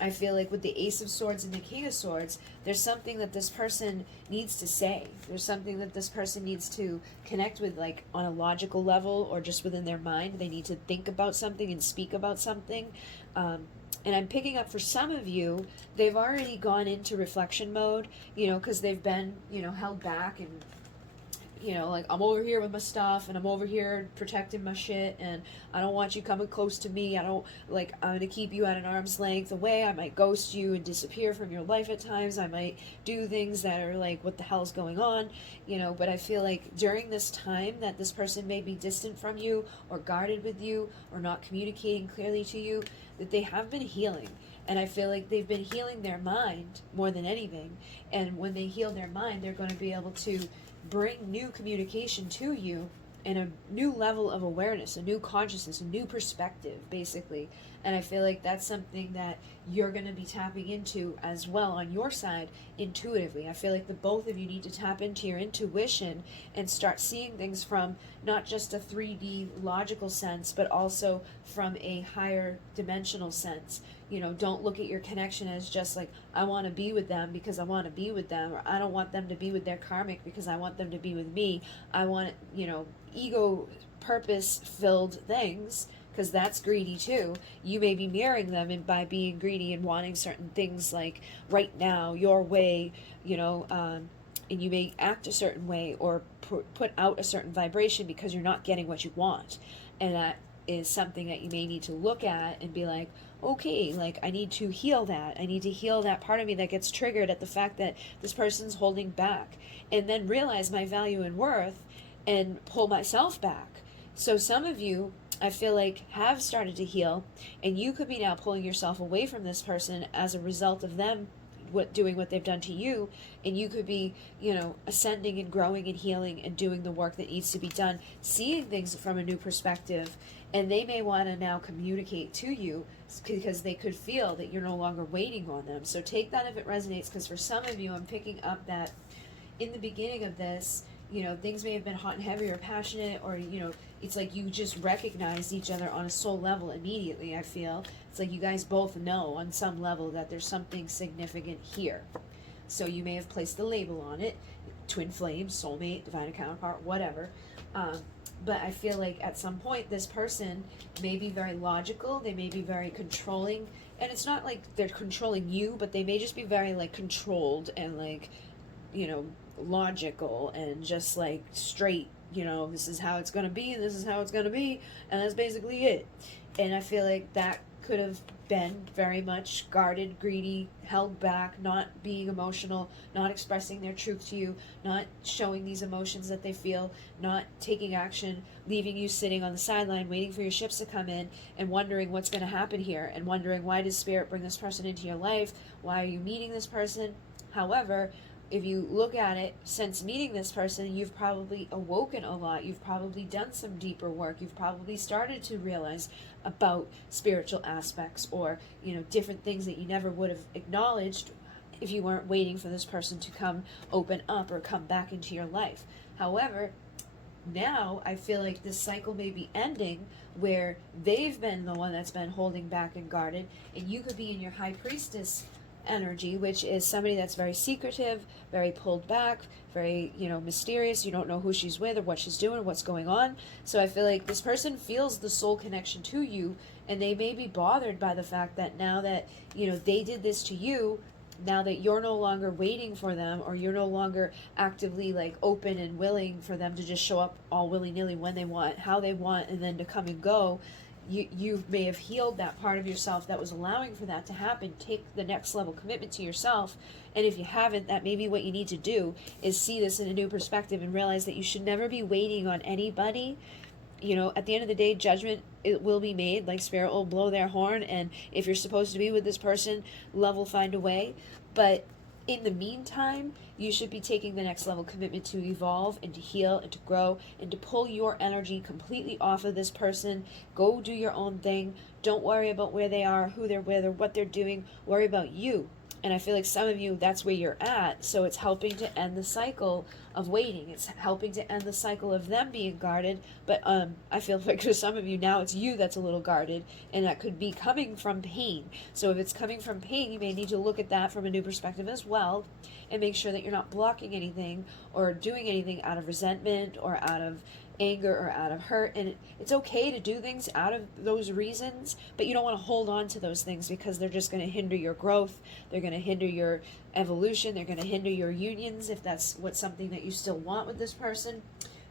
I feel like with the Ace of Swords and the King of Swords, there's something that this person needs to say. There's something that this person needs to connect with, on a logical level or just within their mind. They need to think about something and speak about something. And I'm picking up for some of you, they've already gone into reflection mode, because they've been, held back and you know, like, I'm over here with my stuff and I'm over here protecting my shit, and I don't want you coming close to me. I don't, like, I'm gonna keep you at an arm's length away. I might ghost you and disappear from your life at times. I might do things that are like, what the hell's going on, you know. But I feel like during this time that this person may be distant from you or guarded with you or not communicating clearly to you, that they have been healing. And I feel like they've been healing their mind more than anything. And when they heal their mind, they're going to be able to bring new communication to you and a new level of awareness, a new consciousness, a new perspective, basically. And I feel like that's something that you're going to be tapping into as well on your side intuitively. I feel like the both of you need to tap into your intuition and start seeing things from not just a 3D logical sense, but also from a higher dimensional sense. You know, don't look at your connection as just like, I want to be with them because I want to be with them, or I don't want them to be with their karmic because I want them to be with me. I want, you know, ego purpose-filled things, because that's greedy too. You may be mirroring them and by being greedy and wanting certain things like right now, your way, you know, and you may act a certain way or put out a certain vibration because you're not getting what you want. And that is something that you may need to look at and be like, okay, like, I need to heal that. I need to heal that part of me that gets triggered at the fact that this person's holding back, and then realize my value and worth and pull myself back. So some of you, I feel like, have started to heal, and you could be now pulling yourself away from this person as a result of them doing what they've done to you, and you could be, you know, ascending and growing and healing and doing the work that needs to be done, seeing things from a new perspective. And they may want to now communicate to you because they could feel that you're no longer waiting on them. So take that if it resonates, because for some of you, I'm picking up that in the beginning of this, you know, things may have been hot and heavy or passionate, or, you know, it's like you just recognized each other on a soul level immediately, I feel. It's like you guys both know on some level that there's something significant here. So you may have placed the label on it, twin flame, soulmate, divine counterpart, whatever. But I feel like at some point this person may be very logical, they may be very controlling, and it's not like they're controlling you, but they may just be very, like, controlled and, like, you know, logical and just, like, straight, you know, this is how it's going to be and this is how it's going to be, and that's basically it. And I feel like that could have been very much guarded, greedy, held back, not being emotional, not expressing their truth to you, not showing these emotions that they feel, not taking action, leaving you sitting on the sideline waiting for your ships to come in and wondering what's going to happen here, and wondering, why does Spirit bring this person into your life? Why are you meeting this person? However, if you look at it, since meeting this person, you've probably awoken a lot. You've probably done some deeper work. You've probably started to realize about spiritual aspects, or, you know, different things that you never would have acknowledged if you weren't waiting for this person to come open up or come back into your life. However, now I feel like this cycle may be ending where they've been the one that's been holding back and guarded, and you could be in your high priestess energy, which is somebody that's very secretive, very pulled back, very, you know, mysterious. You don't know who she's with or what she's doing, what's going on. So I feel like this person feels the soul connection to you, and they may be bothered by the fact that now that, you know, they did this to you, now that you're no longer waiting for them, or you're no longer actively, like, open and willing for them to just show up all willy-nilly when they want, how they want, and then to come and go, you may have healed that part of yourself that was allowing for that to happen. Take the next level commitment to yourself. And if you haven't, that may be what you need to do, is see this in a new perspective and realize that you should never be waiting on anybody. You know, at the end of the day, judgment, it will be made. Like, Spirit will blow their horn, and if you're supposed to be with this person, love will find a way. But in the meantime, you should be taking the next level commitment to evolve and to heal and to grow and to pull your energy completely off of this person. Go do your own thing. Don't worry about where they are, who they're with, or what they're doing. Worry about you. And I feel like some of you, that's where you're at. So it's helping to end the cycle of waiting. It's helping to end the cycle of them being guarded. But I feel like for some of you now, it's you that's a little guarded. And that could be coming from pain. So if it's coming from pain, you may need to look at that from a new perspective as well. And make sure that you're not blocking anything or doing anything out of resentment or out of anger or out of hurt. And it's okay to do things out of those reasons, but you don't want to hold on to those things because they're just going to hinder your growth. They're going to hinder your evolution. They're going to hinder your unions if that's something that you still want with this person.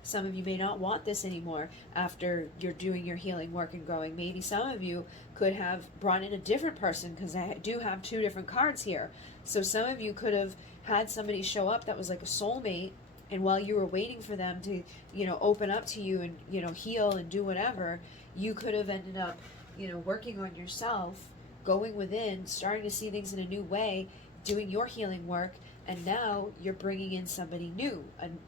Some of you may not want this anymore after you're doing your healing work and growing. Maybe some of you could have brought in a different person, because I do have 2 different cards here. So some of you could have had somebody show up that was like a soulmate, and while you were waiting for them to, open up to you and, heal and do whatever, you could have ended up, working on yourself, going within, starting to see things in a new way, doing your healing work, and now you're bringing in somebody new.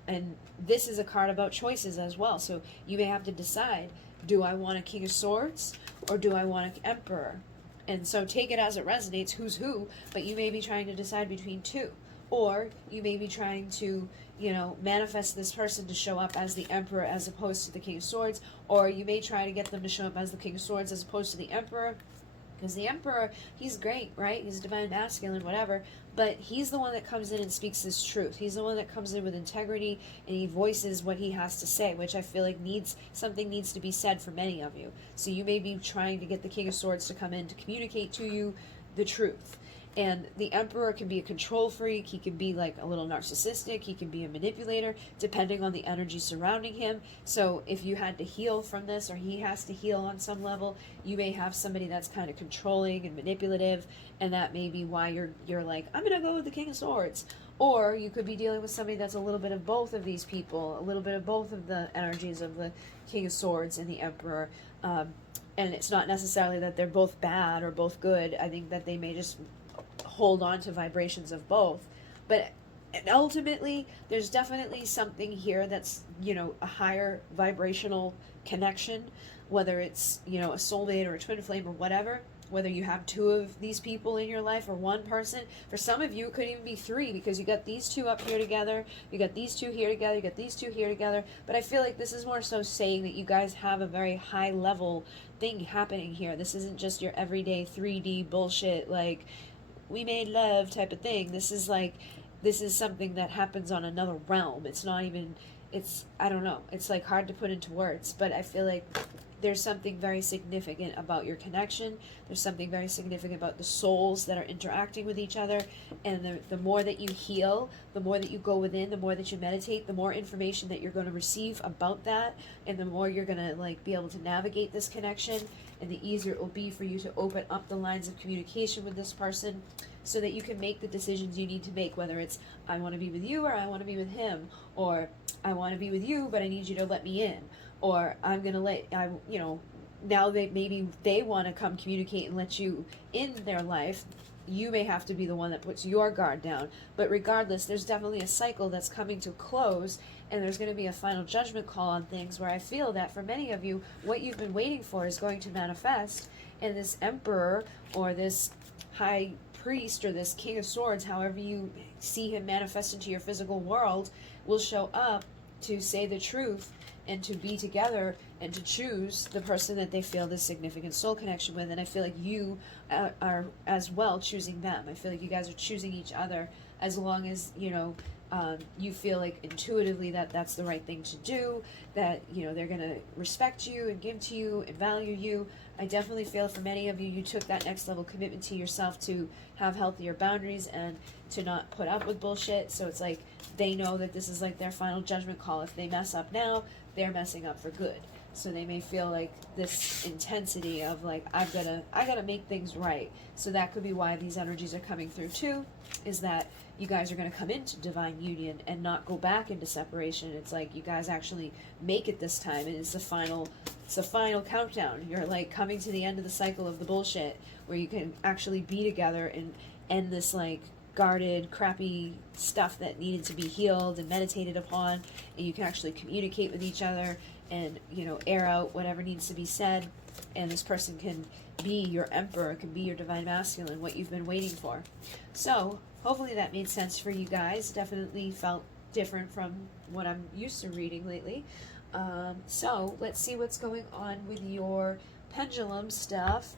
And this is a card about choices as well. So you may have to decide, do I want a King of Swords or do I want an Emperor? And so take it as it resonates, who's who, but you may be trying to decide between 2. Or you may be trying to, manifest this person to show up as the Emperor as opposed to the King of Swords. Or you may try to get them to show up as the King of Swords as opposed to the Emperor. Because the Emperor, he's great, right? He's divine masculine, whatever. But he's the one that comes in and speaks his truth. He's the one that comes in with integrity, and he voices what he has to say, which I feel like something needs to be said for many of you. So you may be trying to get the King of Swords to come in to communicate to you the truth. And the Emperor can be a control freak. He can be like a little narcissistic. He can be a manipulator, depending on the energy surrounding him. So if you had to heal from this, or he has to heal on some level, you may have somebody that's kind of controlling and manipulative, and that may be why you're like, I'm gonna go with the King of Swords. Or you could be dealing with somebody that's a little bit of both of these people, a little bit of both of the energies of the King of Swords and the Emperor. And it's not necessarily that they're both bad or both good. I think that they may just hold on to vibrations of both. But ultimately, there's definitely something here that's, a higher vibrational connection, whether it's, a soulmate or a twin flame or whatever, whether you have 2 of these people in your life or 1 person. For some of you, it could even be 3, because you got these 2 up here together, you got these 2 here together, you got these 2 here together. But I feel like this is more so saying that you guys have a very high level thing happening here. This isn't just your everyday 3D bullshit, like, we made love type of thing. This is something that happens on another realm. It's not even, I don't know. It's like hard to put into words, but I feel like there's something very significant about your connection. There's something very significant about the souls that are interacting with each other. And the more that you heal, the more that you go within, the more that you meditate, the more information that you're going to receive about that. And the more you're going to be able to navigate this connection, and the easier it will be for you to open up the lines of communication with this person, so that you can make the decisions you need to make, whether it's, I want to be with you, or I want to be with him, or I want to be with you, but I need you to let me in, or I'm going to now maybe they want to come communicate and let you in their life. You may have to be the one that puts your guard down. But regardless, there's definitely a cycle that's coming to close, and there's going to be a final judgment call on things, where I feel that for many of you, what you've been waiting for is going to manifest, and this Emperor or this High Priest or this King of Swords, however you see him manifest into your physical world, will show up to say the truth and to be together and to choose the person that they feel this significant soul connection with. And I feel like you are as well choosing them. I feel like you guys are choosing each other, as long as you feel like intuitively that that's the right thing to do, that they're going to respect you and give to you and value you. I definitely feel for many of you, you took that next level commitment to yourself to have healthier boundaries and to not put up with bullshit. So it's like they know that this is like their final judgment call. If they mess up now, they're messing up for good. So they may feel like this intensity of like, I gotta make things right. So that could be why these energies are coming through too, is that you guys are going to come into divine union and not go back into separation. It's like you guys actually make it this time, and it's the final countdown. You're like coming to the end of the cycle of the bullshit, where you can actually be together and end this like guarded, crappy stuff that needed to be healed and meditated upon, and you can actually communicate with each other and air out whatever needs to be said, and this person can be your Emperor, can be your divine masculine, what you've been waiting for. So hopefully that made sense for you guys. Definitely felt different from what I'm used to reading lately. So let's see what's going on with your pendulum stuff.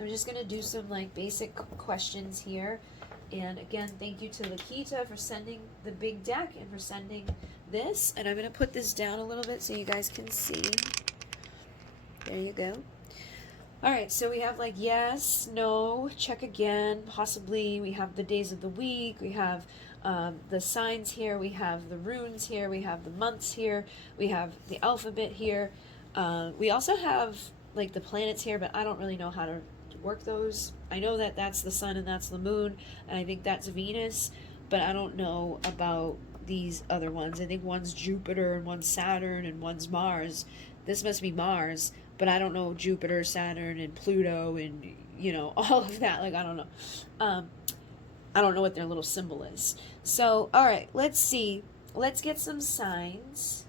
I'm just going to do some like basic questions here. And again, thank you to Lakita for sending the big deck and for sending this, and I'm going to put this down a little bit so you guys can see. There you go. All right, so we have like yes, no, check again, possibly. We have the days of the week. We have the signs here. We have the runes here. We have the months here. We have the alphabet here. We also have like the planets here, but I don't really know how to work those. I know that that's the sun and that's the moon, and I think that's Venus, but I don't know about these other ones. I think one's Jupiter and one's Saturn and one's Mars. This must be Mars, but I don't know Jupiter, Saturn, and Pluto, and you know all of that. Like I don't know. I don't know what their little symbol is. So all right, let's see. Let's get some signs.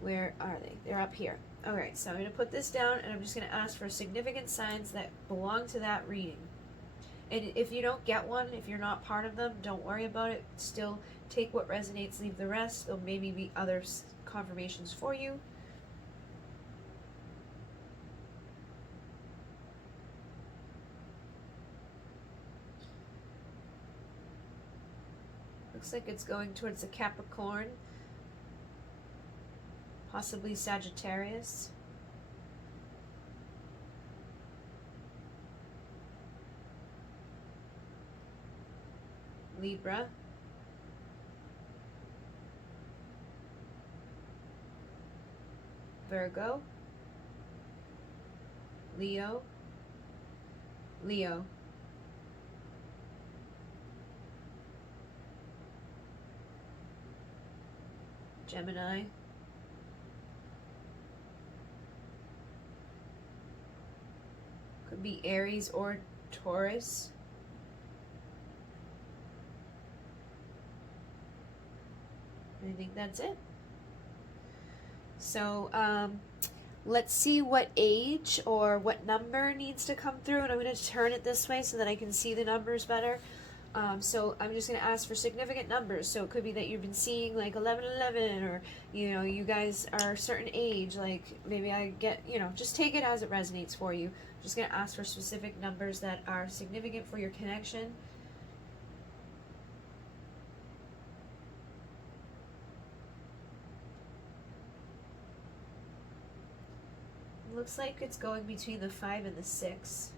Where are they? They're up here. All right, so I'm going to put this down, and I'm just going to ask for significant signs that belong to that reading. And if you don't get one, if you're not part of them, don't worry about it. Still take what resonates, leave the rest. There'll maybe be other confirmations for you. Looks like it's going towards the Capricorn, possibly Sagittarius. Libra. Virgo. Leo. Leo. Gemini. Could be Aries or Taurus. I think that's it. So let's see what age or what number needs to come through, and I'm going to turn it this way so that I can see the numbers better. So I'm just going to ask for significant numbers. So it could be that you've been seeing like 1111, or you know, you guys are a certain age, like maybe I get, you know, just take it as it resonates for you. I'm just going to ask for specific numbers that are significant for your connection. Looks like it's going between the 5 and the 6.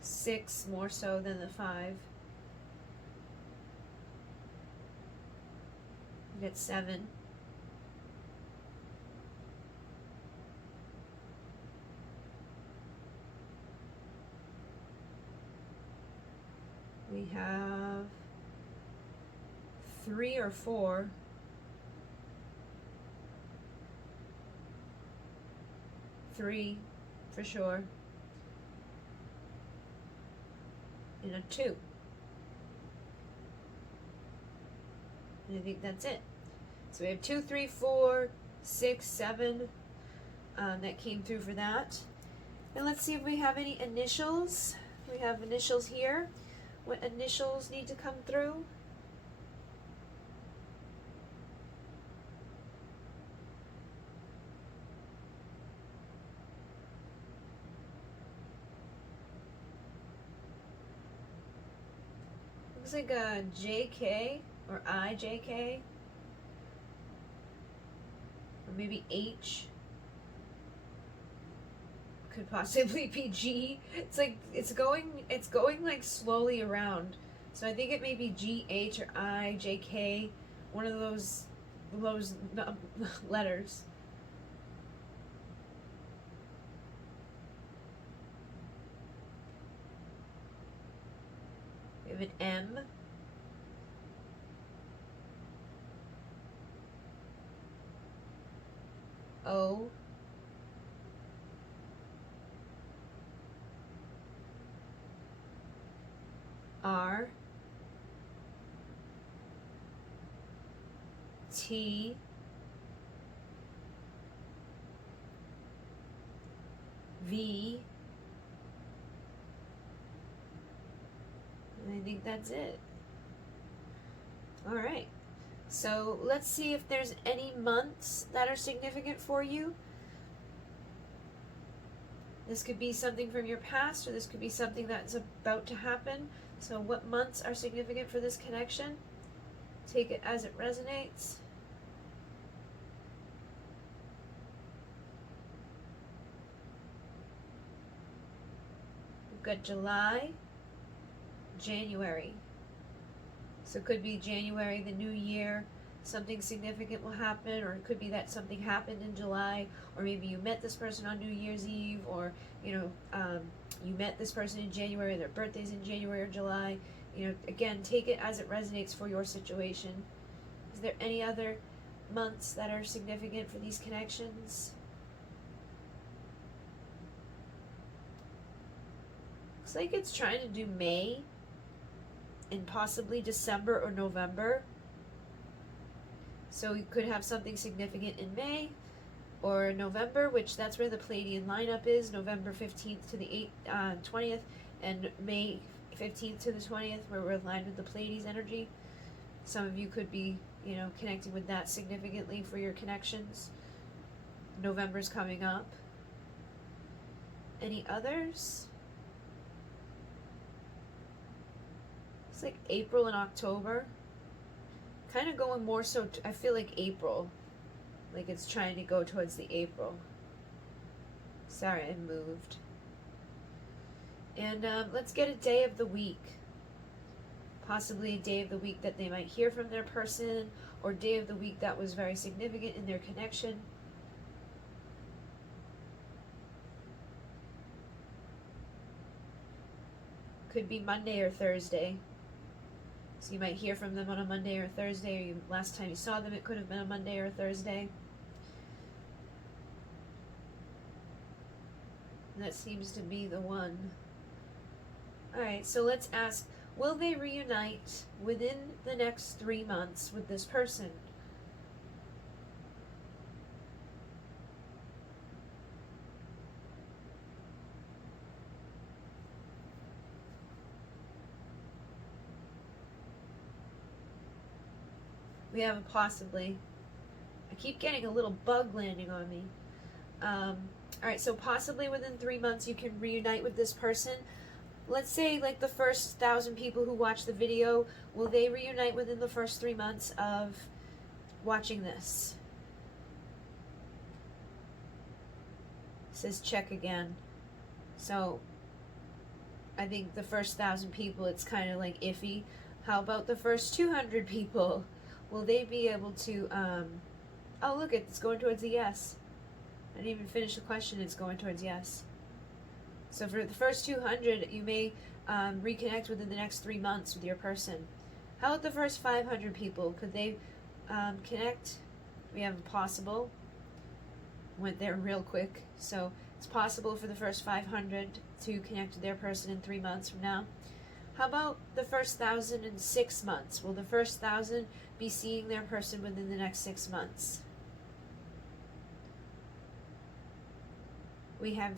6 more so than the 5. You get 7. We have 3 or 4. 3 for sure. And a 2. And I think that's it. So we have 2, 3, 4, 6, 7 that came through for that. And let's see if we have any initials. We have initials here. What initials need to come through? Looks like a JK or IJK, or maybe H. Could possibly be G. It's like it's going like slowly around. So I think it may be GH or IJK, one of those letters. We have an M. O. R. T. V. And I think that's it. All right. So let's see if there's any months that are significant for you. This could be something from your past, or this could be something that's about to happen. So what months are significant for this connection? Take it as it resonates. We've got July, January. So it could be January, the new year, something significant will happen, or it could be that something happened in July, or maybe you met this person on New Year's Eve, or you met this person in January, their birthday's in January or July. Again, take it as it resonates for your situation. Is there any other months that are significant for these connections? Looks like it's trying to do May and possibly December or November. So you could have something significant in May or November, which that's where the Pleiadian lineup is, November 15th to the 20th, and May 15th to the 20th, where we're aligned with the Pleiades energy. Some of you could be, connecting with that significantly for your connections. November's coming up. Any others? It's like April and October. Kind of going more so, I feel like April. Like it's trying to go towards the April. Sorry, I moved. And let's get a day of the week. Possibly a day of the week that they might hear from their person, or day of the week that was very significant in their connection. Could be Monday or Thursday. So you might hear from them on a Monday or Thursday, or last time you saw them it could have been a Monday or a Thursday. And that seems to be the one. Alright, so let's ask, will they reunite within the next 3 months with this person? We have a possibly. I keep getting a little bug landing on me. Alright, so possibly within 3 months you can reunite with this person. Let's say like the first 1,000 people who watch the video, will they reunite within the first 3 months of watching this? It says check again. So I think the first 1,000 people, it's kind of like iffy. How about the first 200 people? Will they be able to, oh look, it's going towards a yes. I didn't even finish the question, it's going towards yes. So for the first 200, you may reconnect within the next 3 months with your person. How about the first 500 people? Could they connect? We have a possible. Went there real quick. So it's possible for the first 500 to connect with their person in 3 months from now. How about the first 1,000 in 6 months? Will the first 1,000 be seeing their person within the next 6 months? We have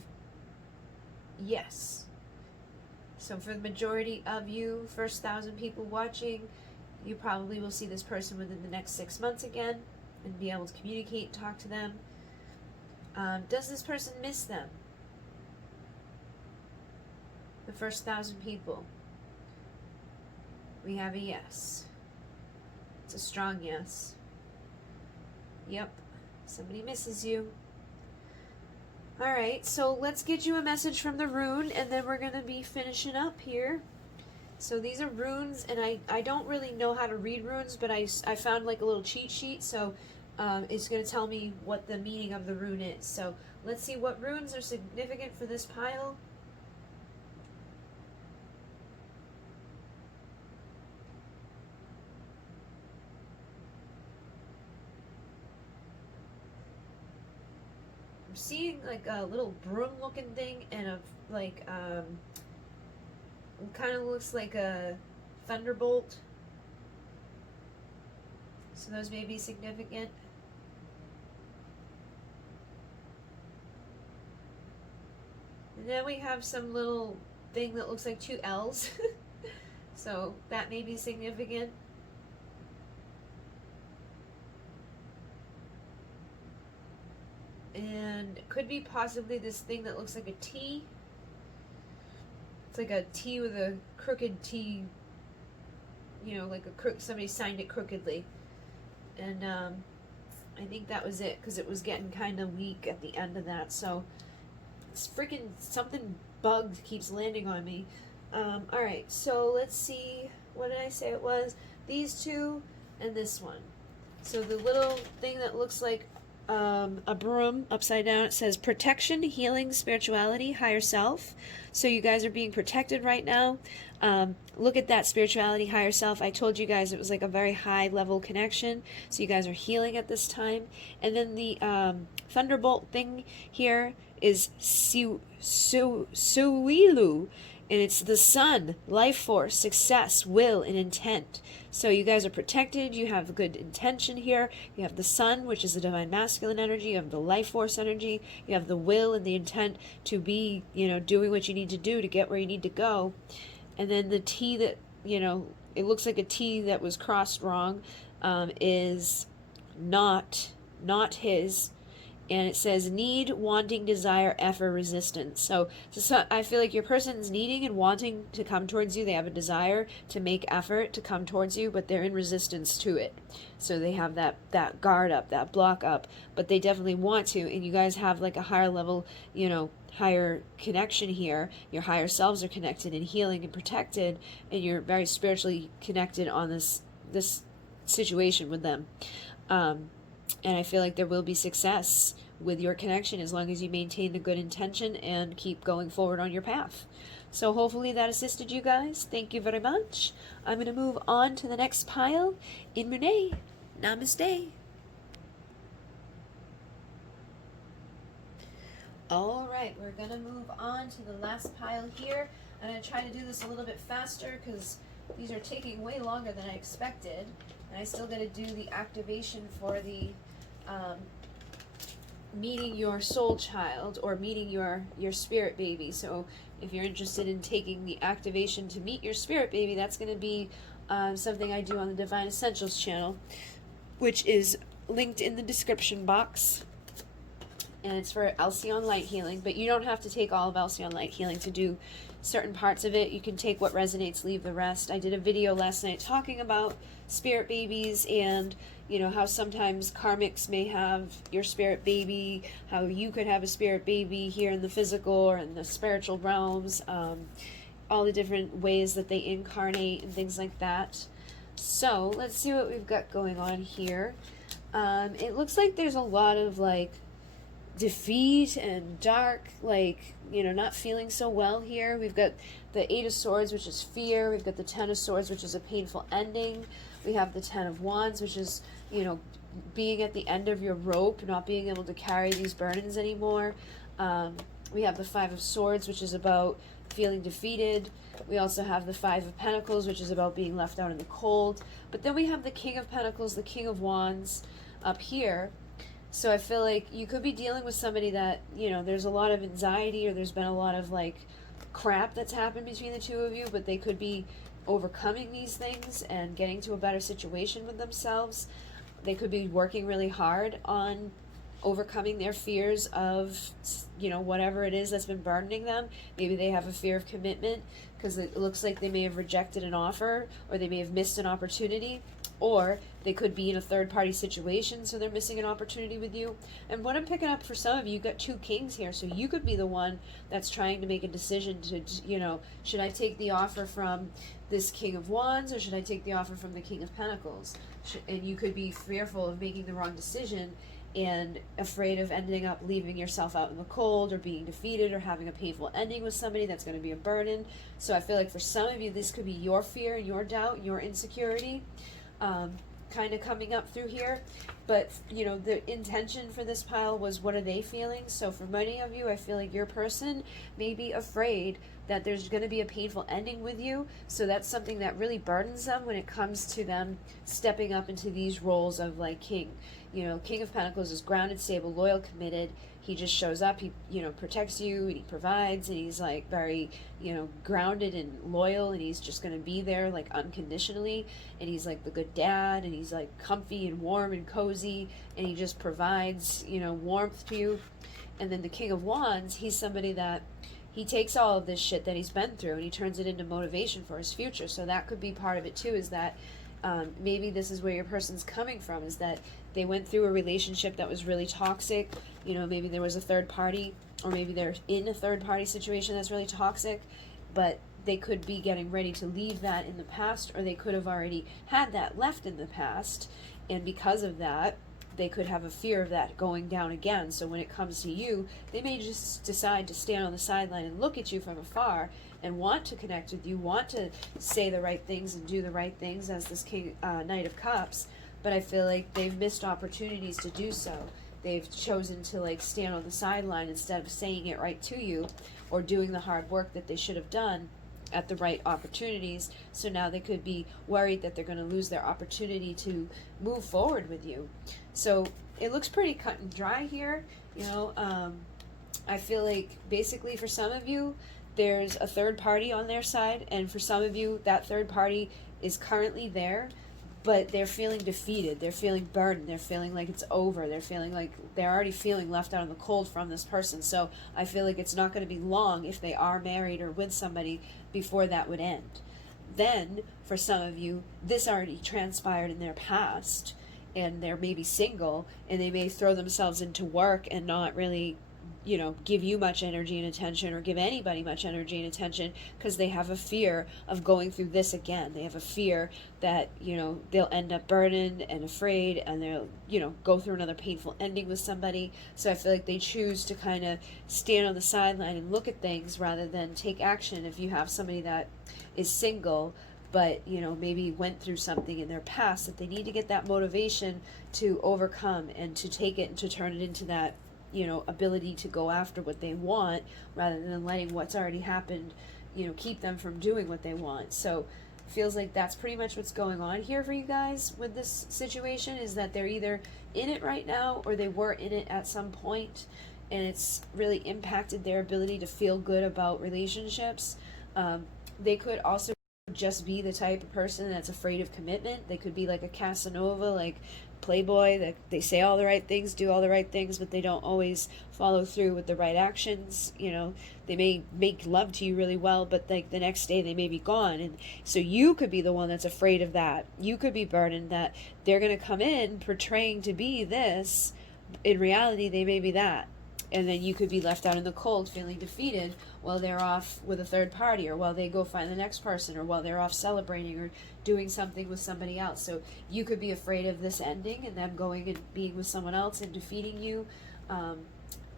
yes. So for the majority of you, first 1,000 people watching, you probably will see this person within the next 6 months again and be able to communicate and talk to them. Does this person miss them? The first 1,000 people. We have a yes. It's a strong yes. Yep, somebody misses you. Alright, so let's get you a message from the rune, and then we're going to be finishing up here. So these are runes, and I don't really know how to read runes, but I found like a little cheat sheet, so it's going to tell me what the meaning of the rune is. So let's see what runes are significant for this pile. I'm seeing like a little broom looking thing and a like it kind of looks like a thunderbolt. So those may be significant. And then we have some little thing that looks like 2 L's. So that may be significant. And it could be possibly this thing that looks like a T. It's like a T with a crooked T, you know, like somebody signed it crookedly. And I think that was it, because it was getting kind of weak at the end of that. So it's freaking something bugged keeps landing on me. Alright, so let's see, what did I say it was? These two and this one. So the little thing that looks like a broom upside down, it says protection, healing, spirituality, higher self. So you guys are being protected right now. Look at that spirituality, higher self. I told you guys it was like a very high level connection. So you guys are healing at this time. And then the thunderbolt thing here is Suilu. And it's the sun, life force, success, will, and intent. So you guys are protected. You have good intention here. You have the sun, which is the divine masculine energy. You have the life force energy. You have the will and the intent to be, you know, doing what you need to do to get where you need to go. And then the T that, you know, it looks like a T that was crossed wrong, is not his. And it says need, wanting, desire, effort, resistance. So I feel like your person's needing and wanting to come towards you. They have a desire to make effort to come towards you, but they're in resistance to it. So they have that guard up, that block up, but they definitely want to. And you guys have like a higher level, you know, higher connection here. Your higher selves are connected and healing and protected, and you're very spiritually connected on this situation with them. And I feel like there will be success with your connection as long as you maintain the good intention and keep going forward on your path. So hopefully that assisted you guys. Thank you very much. I'm going to move on to the next pile in Monet. Namaste. All right, we're going to move on to the last pile here. I'm going to try to do this a little bit faster because these are taking way longer than I expected. And I still got to do the activation for the meeting your soul child, or meeting your spirit baby. So if you're interested in taking the activation to meet your spirit baby, that's going to be something I do on the Divine Essentials channel, which is linked in the description box. And it's for Alcyon Light Healing, but you don't have to take all of Alcyon Light Healing to do certain parts of it. You can take what resonates, leave the rest. I did a video last night talking about spirit babies and, you know, how sometimes karmics may have your spirit baby, how you could have a spirit baby here in the physical or in the spiritual realms, all the different ways that they incarnate and things like that. So let's see what we've got going on here. It looks like there's a lot of like defeat and dark, like, you know, not feeling so well here. We've got the Eight of Swords, which is fear. We've got the Ten of Swords, which is a painful ending. We have the Ten of Wands, which is, you know, being at the end of your rope, not being able to carry these burdens anymore. We have the Five of Swords, which is about feeling defeated. We also have the Five of Pentacles, which is about being left out in the cold. But then we have the King of Pentacles, the King of Wands up here. So I feel like you could be dealing with somebody that, you know, there's a lot of anxiety, or there's been a lot of like crap that's happened between the two of you, but they could be overcoming these things and getting to a better situation with themselves. They could be working really hard on overcoming their fears of, you know, whatever it is that's been burdening them. Maybe they have a fear of commitment because it looks like they may have rejected an offer, or they may have missed an opportunity. Or they could be in a third-party situation, so they're missing an opportunity with you. And what I'm picking up for some of you, you've got two kings here, so you could be the one that's trying to make a decision to, you know, should I take the offer from this King of Wands, or should I take the offer from the King of Pentacles? And you could be fearful of making the wrong decision and afraid of ending up leaving yourself out in the cold, or being defeated, or having a painful ending with somebody that's going to be a burden. So I feel like for some of you, this could be your fear and your doubt and your insecurity kind of coming up through here. But, you know, the intention for this pile was, what are they feeling? So for many of you, I feel like your person may be afraid that there's going to be a painful ending with you. So that's something that really burdens them when it comes to them stepping up into these roles of like king. You know, King of Pentacles is grounded, stable, loyal, committed. He just shows up, he, you know, protects you, and he provides, and he's like very, you know, grounded and loyal, and he's just going to be there like unconditionally, and he's like the good dad, and he's like comfy and warm and cozy, and he just provides, you know, warmth to you. And then the King of Wands, he's somebody that he takes all of this shit that he's been through and he turns it into motivation for his future. So that could be part of it too, is that maybe this is where your person's coming from, is that they went through a relationship that was really toxic. You know, maybe there was a third party, or maybe they're in a third party situation that's really toxic, but they could be getting ready to leave that in the past, or they could have already had that left in the past, and because of that, they could have a fear of that going down again. So when it comes to you, they may just decide to stand on the sideline and look at you from afar and want to connect with you, want to say the right things and do the right things as this Knight of Cups, but I feel like they've missed opportunities to do so. They've chosen to like stand on the sideline instead of saying it right to you, or doing the hard work that they should have done at the right opportunities. So now they could be worried that they're going to lose their opportunity to move forward with you. So it looks pretty cut and dry here. You know, I feel like basically for some of you, there's a third party on their side, and for some of you, that third party is currently there, but they're feeling defeated, they're feeling burdened, they're feeling like it's over, they're feeling like they're already feeling left out in the cold from this person. So I feel like it's not going to be long, if they are married or with somebody, before that would end. Then for some of you, this already transpired in their past, and they're maybe single, and they may throw themselves into work and not really, you know, give you much energy and attention, or give anybody much energy and attention, because they have a fear of going through this again. They have a fear that, you know, they'll end up burdened and afraid, and they'll, you know, go through another painful ending with somebody. So I feel like they choose to kind of stand on the sideline and look at things rather than take action. If you have somebody that is single, but, you know, maybe went through something in their past, that they need to get that motivation to overcome and to take it and to turn it into that, you know, ability to go after what they want, rather than letting what's already happened, you know, keep them from doing what they want. So feels like that's pretty much what's going on here for you guys with this situation, is that they're either in it right now, or they were in it at some point, and it's really impacted their ability to feel good about relationships. They could also just be the type of person that's afraid of commitment. They could be like a Casanova, like playboy, that they say all the right things, do all the right things, but they don't always follow through with the right actions. You know, they may make love to you really well, but like the next day they may be gone. And so you could be the one that's afraid of that. You could be burdened that they're going to come in portraying to be this. In reality, they may be that. And then you could be left out in the cold feeling defeated while they're off with a third party, or while they go find the next person, or while they're off celebrating or doing something with somebody else. So you could be afraid of this ending and them going and being with someone else and defeating you. And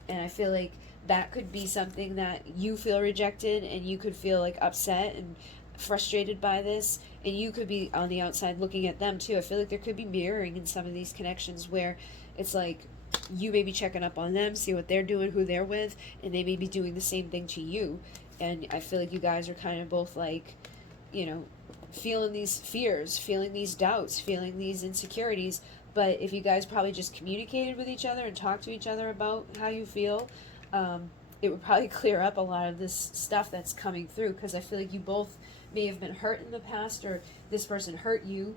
I feel like that could be something that you feel rejected, and you could feel like upset and frustrated by this, and you could be on the outside looking at them too. I feel like there could be mirroring in some of these connections, where it's like you may be checking up on them, see what they're doing, who they're with, and they may be doing the same thing to you. And I feel like you guys are kind of both like, you know, feeling these fears, feeling these doubts, feeling these insecurities. But if you guys probably just communicated with each other and talked to each other about how you feel, it would probably clear up a lot of this stuff that's coming through, because I feel like you both may have been hurt in the past, or this person hurt you,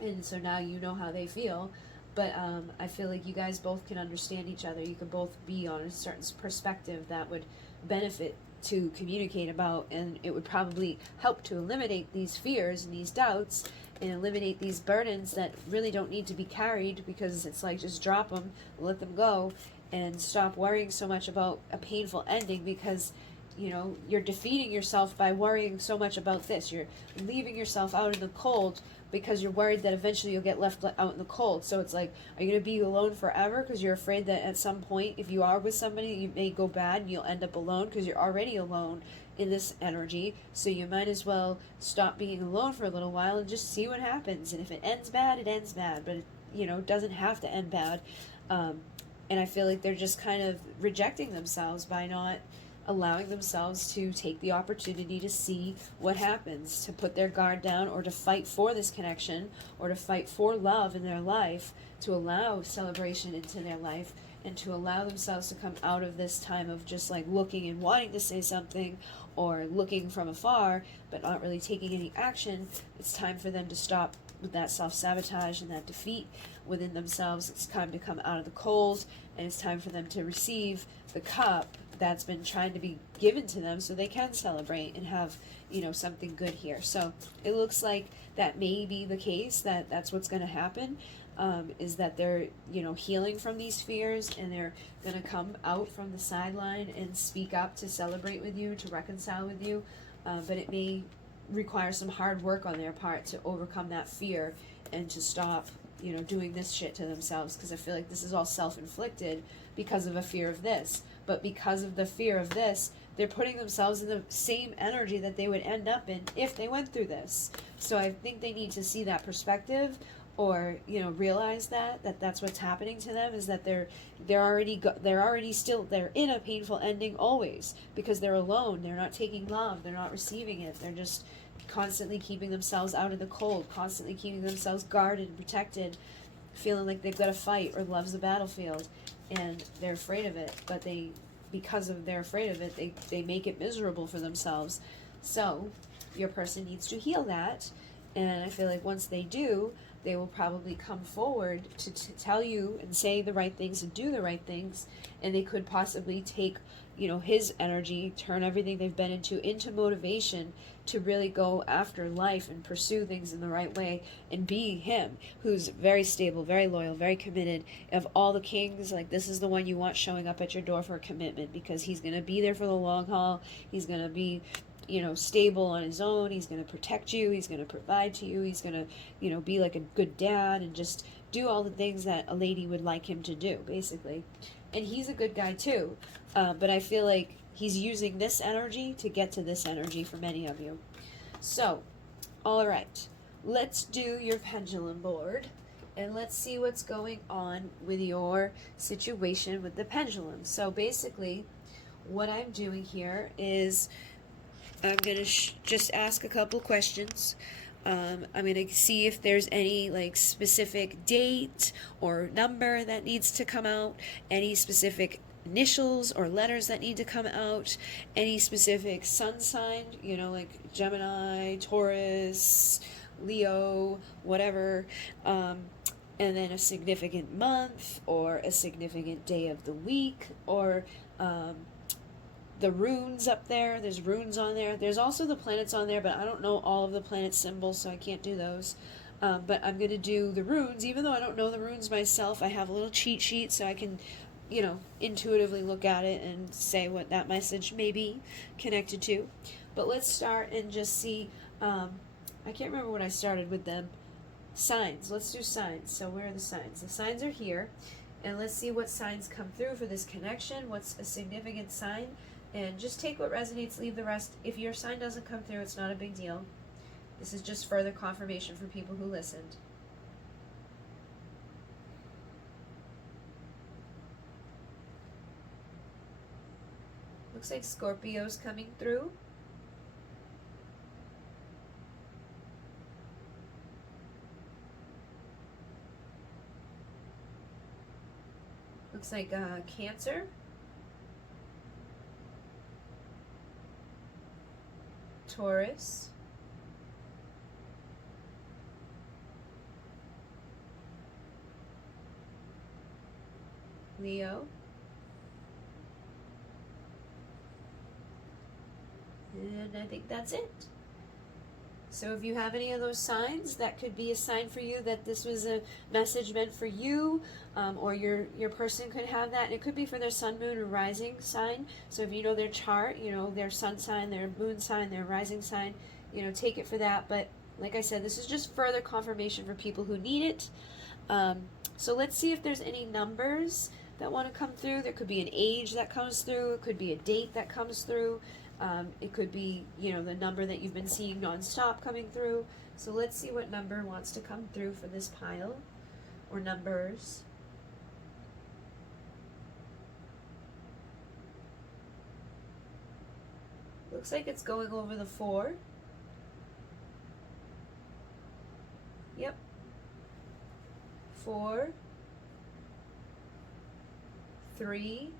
and so now you know how they feel. But I feel like you guys both can understand each other. You can both be on a certain perspective that would benefit to communicate about, and it would probably help to eliminate these fears and these doubts, and eliminate these burdens that really don't need to be carried, because it's like, just drop them, let them go, and stop worrying so much about a painful ending, because, you know, you're defeating yourself by worrying so much about this. You're leaving yourself out in the cold because you're worried that eventually you'll get left out in the cold. So it's like, are you going to be alone forever because you're afraid that at some point, if you are with somebody, you may go bad and you'll end up alone, because you're already alone in this energy. So you might as well stop being alone for a little while and just see what happens. And if it ends bad, it ends bad, but it, you know, doesn't have to end bad. And I feel like they're just kind of rejecting themselves by not allowing themselves to take the opportunity to see what happens, to put their guard down, or to fight for this connection, or to fight for love in their life, to allow celebration into their life, and to allow themselves to come out of this time of just like looking and wanting to say something, or looking from afar but not really taking any action. It's time for them to stop with that self-sabotage and that defeat within themselves. It's time to come out of the cold, and it's time for them to receive the cup that's been trying to be given to them so they can celebrate and have, you know, something good here. So it looks like that may be the case, that that's what's going to happen, is that they're, you know, healing from these fears, and they're going to come out from the sideline and speak up to celebrate with you, to reconcile with you. But it may require some hard work on their part to overcome that fear and to stop, you know, doing this shit to themselves, because I feel like this is all self-inflicted because of a fear of this. But because of the fear of this, they're putting themselves in the same energy that they would end up in if they went through this. So I think they need to see that perspective, or, you know, realize that that's what's happening to them, is that they're in a painful ending always, because they're alone, they're not taking love, they're not receiving it, they're just constantly keeping themselves out in the cold, constantly keeping themselves guarded and protected, feeling like they've got to fight, or love's the battlefield, and they're afraid of it. But because of they're afraid of it, they make it miserable for themselves. So your person needs to heal that, and I feel like once they do, they will probably come forward to tell you and say the right things and do the right things, and they could possibly take, you know, his energy, turn everything they've been into motivation to really go after life and pursue things in the right way and be him, who's very stable, very loyal, very committed. Of all the kings, like, this is the one you want showing up at your door for a commitment, because he's going to be there for the long haul. He's going to be, you know, stable on his own. He's going to protect you. He's going to provide to you. He's going to, you know, be like a good dad and just do all the things that a lady would like him to do, basically. And he's a good guy too. But I feel like he's using this energy to get to this energy for many of you. So, all right, let's do your pendulum board, and let's see what's going on with your situation with the pendulum. So basically, what I'm doing here is I'm going to just ask a couple questions. I'm going to see if there's any, like, specific date or number that needs to come out, any specific initials or letters that need to come out, any specific sun sign, you know, like Gemini, Taurus, Leo, whatever, and then a significant month or a significant day of the week, or the runes up there. There's runes on there. There's also the planets on there, but I don't know all of the planet symbols, so I can't do those. But I'm going to do the runes. Even though I don't know the runes myself, I have a little cheat sheet so I can, you know, intuitively look at it and say what that message may be connected to. But let's start and just see. I can't remember what I started with them. Signs. Let's do signs. So where are the signs? The signs are here. And let's see what signs come through for this connection. What's a significant sign? And just take what resonates, leave the rest. If your sign doesn't come through, it's not a big deal. This is just further confirmation for people who listened. Looks like Scorpio's coming through. Looks like Cancer. Taurus. Leo. And I think that's it. So if you have any of those signs, that could be a sign for you that this was a message meant for you, or your person could have that. And it could be for their sun, moon, or rising sign. So if you know their chart, you know their sun sign, their moon sign, their rising sign, you know, take it for that. But like I said, this is just further confirmation for people who need it. So let's see if there's any numbers that want to come through. There could be an age that comes through. It could be a date that comes through. It could be, you know, the number that you've been seeing nonstop coming through. So let's see what number wants to come through for this pile, or numbers. Looks like it's going over the 4. Yep. 4, 3.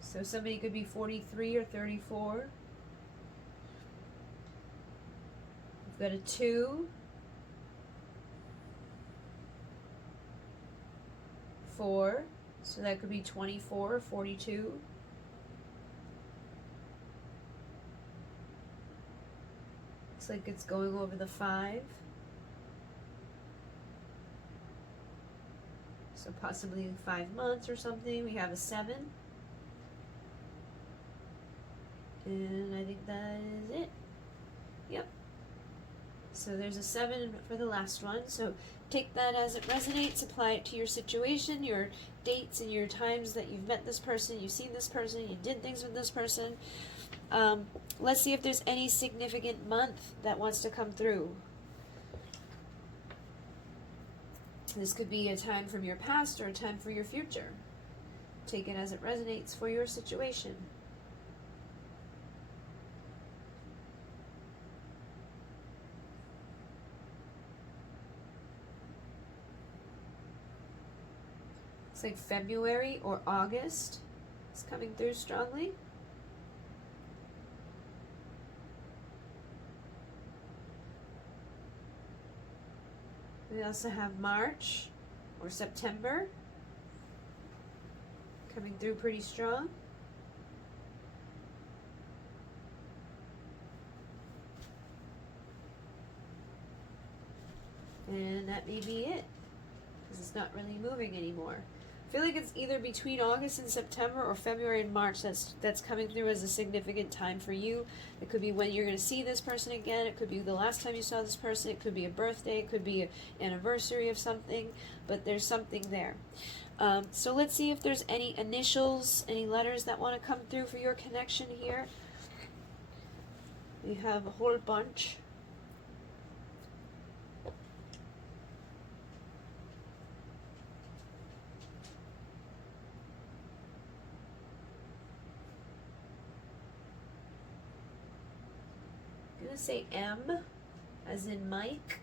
So somebody could be 43 or 34. We've got a 2, 4, So that could be 24, 42. Looks like it's going over the 5. So possibly 5 months or something. We have a 7. And I think that is it. Yep. So there's a 7 for the last one. So take that as it resonates, apply it to your situation, your dates and your times that you've met this person, you've seen this person, you did things with this person. Let's see if there's any significant month that wants to come through. This could be a time from your past or a time for your future. Take it as it resonates for your situation. It's like February or August is coming through strongly. We also have March or September coming through pretty strong. And that may be it, because it's not really moving anymore. I feel like it's either between August and September or February and March that's coming through as a significant time for you. It could be when you're going to see this person again. It could be the last time you saw this person. It could be a birthday. It could be an anniversary of something. But there's something there. So let's see if there's any initials, any letters that want to come through for your connection here. We have a whole bunch. I'm going to say M as in Mike.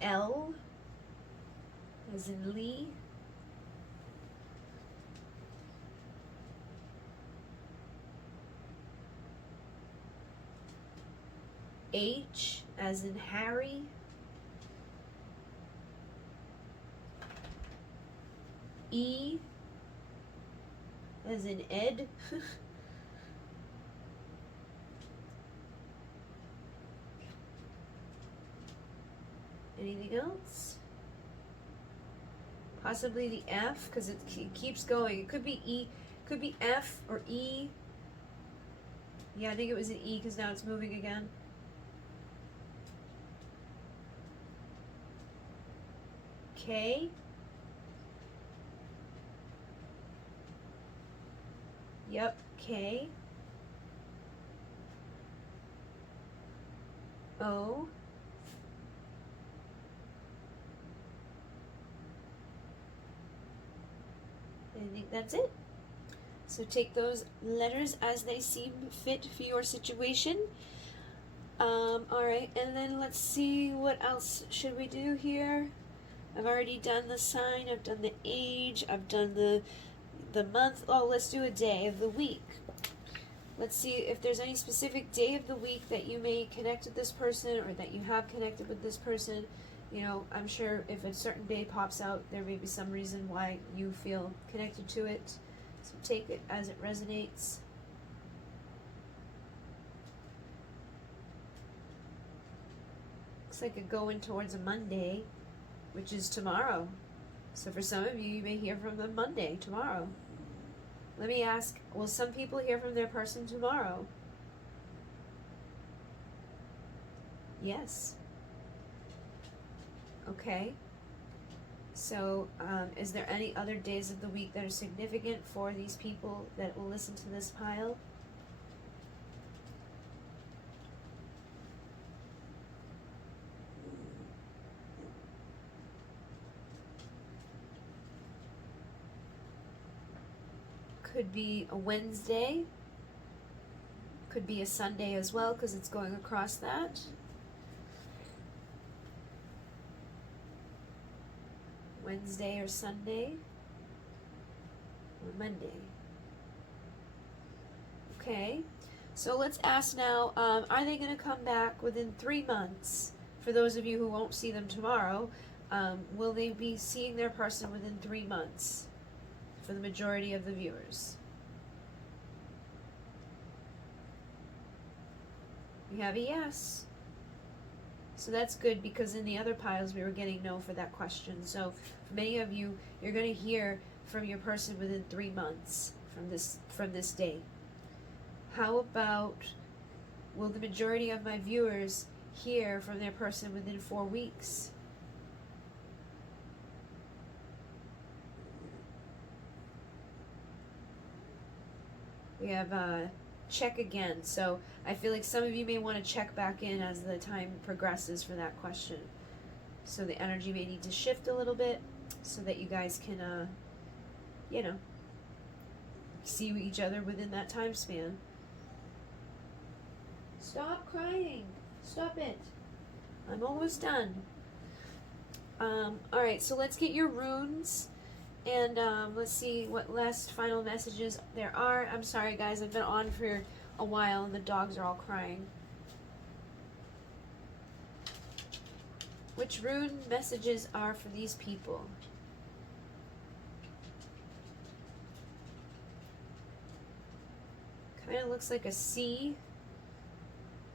L as in Lee. H as in Harry. E as in Ed. Anything else? Possibly the F, because it keeps going. It could be E, could be F or E. Yeah, I think it was an E because now it's moving again. K. Yep, K. O. I think that's it. So take those letters as they seem fit for your situation. Alright, and then let's see what else should we do here. I've already done the sign, I've done the age, I've done the month. Oh, let's do a day of the week. Let's see if there's any specific day of the week that you may connect with this person or that you have connected with this person. You know, I'm sure if a certain day pops out, there may be some reason why you feel connected to it. So take it as it resonates. Looks like it's going towards a Monday, which is tomorrow. So for some of you, you may hear from them Monday, tomorrow. Let me ask, will some people hear from their person tomorrow? Yes. Okay. So, is there any other days of the week that are significant for these people that will listen to this pile? Could be a Wednesday. Could be a Sunday as well, because it's going across that. Wednesday or Sunday. Or Monday. Okay. So let's ask now, are they going to come back within 3 months for those of you who won't see them tomorrow, will they be seeing their person within 3 months for the majority of the viewers? We have a yes. So that's good, because in the other piles we were getting no for that question. So for many of you, you're going to hear from your person within 3 months from this day. How about, will the majority of my viewers hear from their person within 4 weeks? We have check again. So I feel like some of you may want to check back in as the time progresses for that question. So the energy may need to shift a little bit so that you guys can, you know, see each other within that time span. Stop crying. Stop it. I'm almost done. Alright, so let's get your runes. And let's see what last final messages there are. I'm sorry, guys. I've been on for a while and the dogs are all crying. Which rune messages are for these people? Kind of looks like a C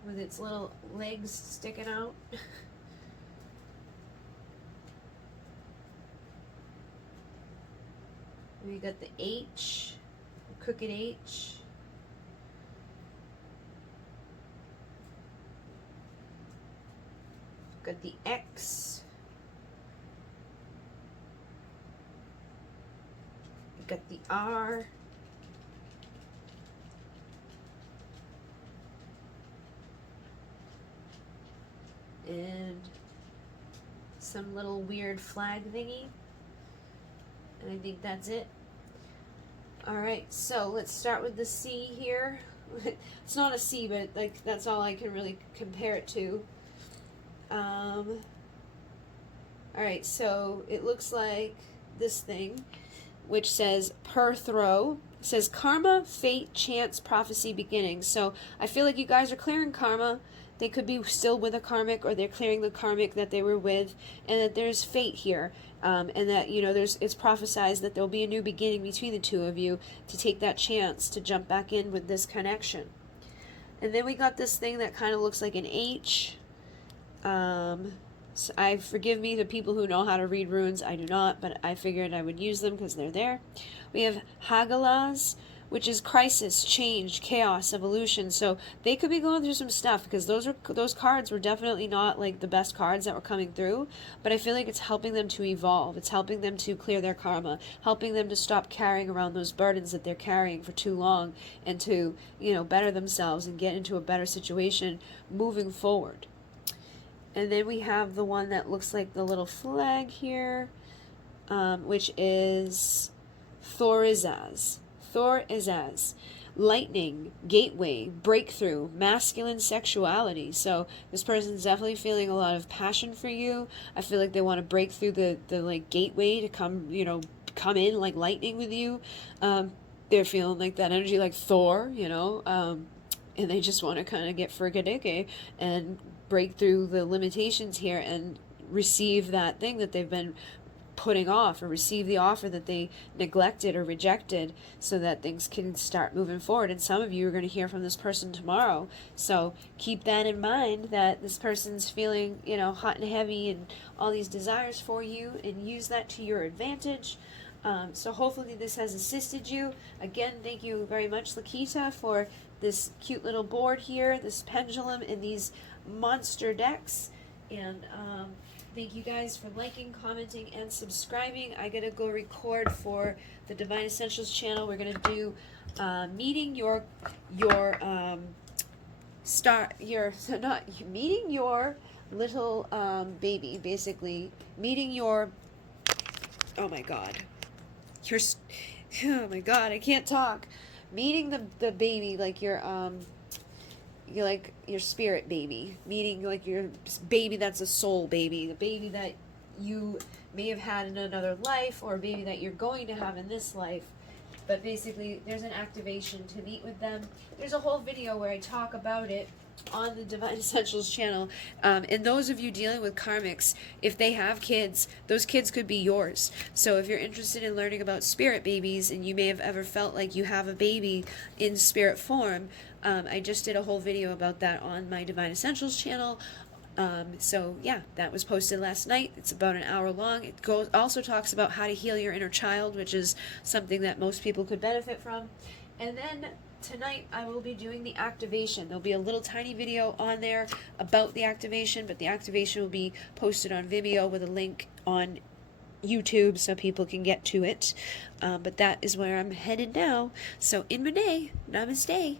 with its little legs sticking out. We got the H, the crooked H. Got the X. We got the R. And some little weird flag thingy. And I think that's it. Alright, so let's start with the C here. It's not a C, but like that's all I can really compare it to. Alright, so it looks like this thing, which says per throw. It says karma, fate, chance, prophecy, beginning. So I feel like you guys are clearing karma. They could be still with a karmic, or they're clearing the karmic that they were with, and that there's fate here, and that, you know, it's prophesized that there'll be a new beginning between the two of you to take that chance to jump back in with this connection. And then we got this thing that kind of looks like an H. So forgive me, the people who know how to read runes. I do not, but I figured I would use them because they're there. We have Hagalaz, which is crisis, change, chaos, evolution. So they could be going through some stuff, because those cards were definitely not like the best cards that were coming through, but I feel like it's helping them to evolve. It's helping them to clear their karma, helping them to stop carrying around those burdens that they're carrying for too long, and to, you know, better themselves and get into a better situation moving forward. And then we have the one that looks like the little flag here, which is Thorizaz. Thor is as lightning, gateway, breakthrough, masculine sexuality. So this person's definitely feeling a lot of passion for you. I feel like they want to break through the like gateway to come in like lightning with you. They're feeling like that energy like Thor, and they just want to kind of get frigadicke and break through the limitations here and receive that thing that they've been putting off, or receive the offer that they neglected or rejected, so that things can start moving forward. And some of you are going to hear from this person tomorrow, so keep that in mind, that this person's feeling hot and heavy and all these desires for you, and use that to your advantage. So hopefully this has assisted you. Again, thank you very much, Lakita, for this cute little board here, this pendulum, and these monster decks. And thank you guys for liking, commenting, and subscribing. I gotta go record for the Divine Essentials channel. We're gonna do meeting your little baby, basically meeting your, oh my god, I can't talk. Meeting the baby, like your spirit baby, meeting like your baby that's a soul baby, the baby that you may have had in another life, or a baby that you're going to have in this life. But basically there's an activation to meet with them. There's a whole video where I talk about it, on the Divine Essentials channel. And those of you dealing with karmics, if they have kids, those kids could be yours. So if you're interested in learning about spirit babies, and you may have ever felt like you have a baby in spirit form, I just did a whole video about that on my Divine Essentials channel. So yeah, that was posted last night. It's about an hour long. It also talks about how to heal your inner child, which is something that most people could benefit from. And then tonight I will be doing the activation. There'll be a little tiny video on there about the activation, but the activation will be posted on Vimeo with a link on YouTube so people can get to it. But that is where I'm headed now. So in Renee, namaste.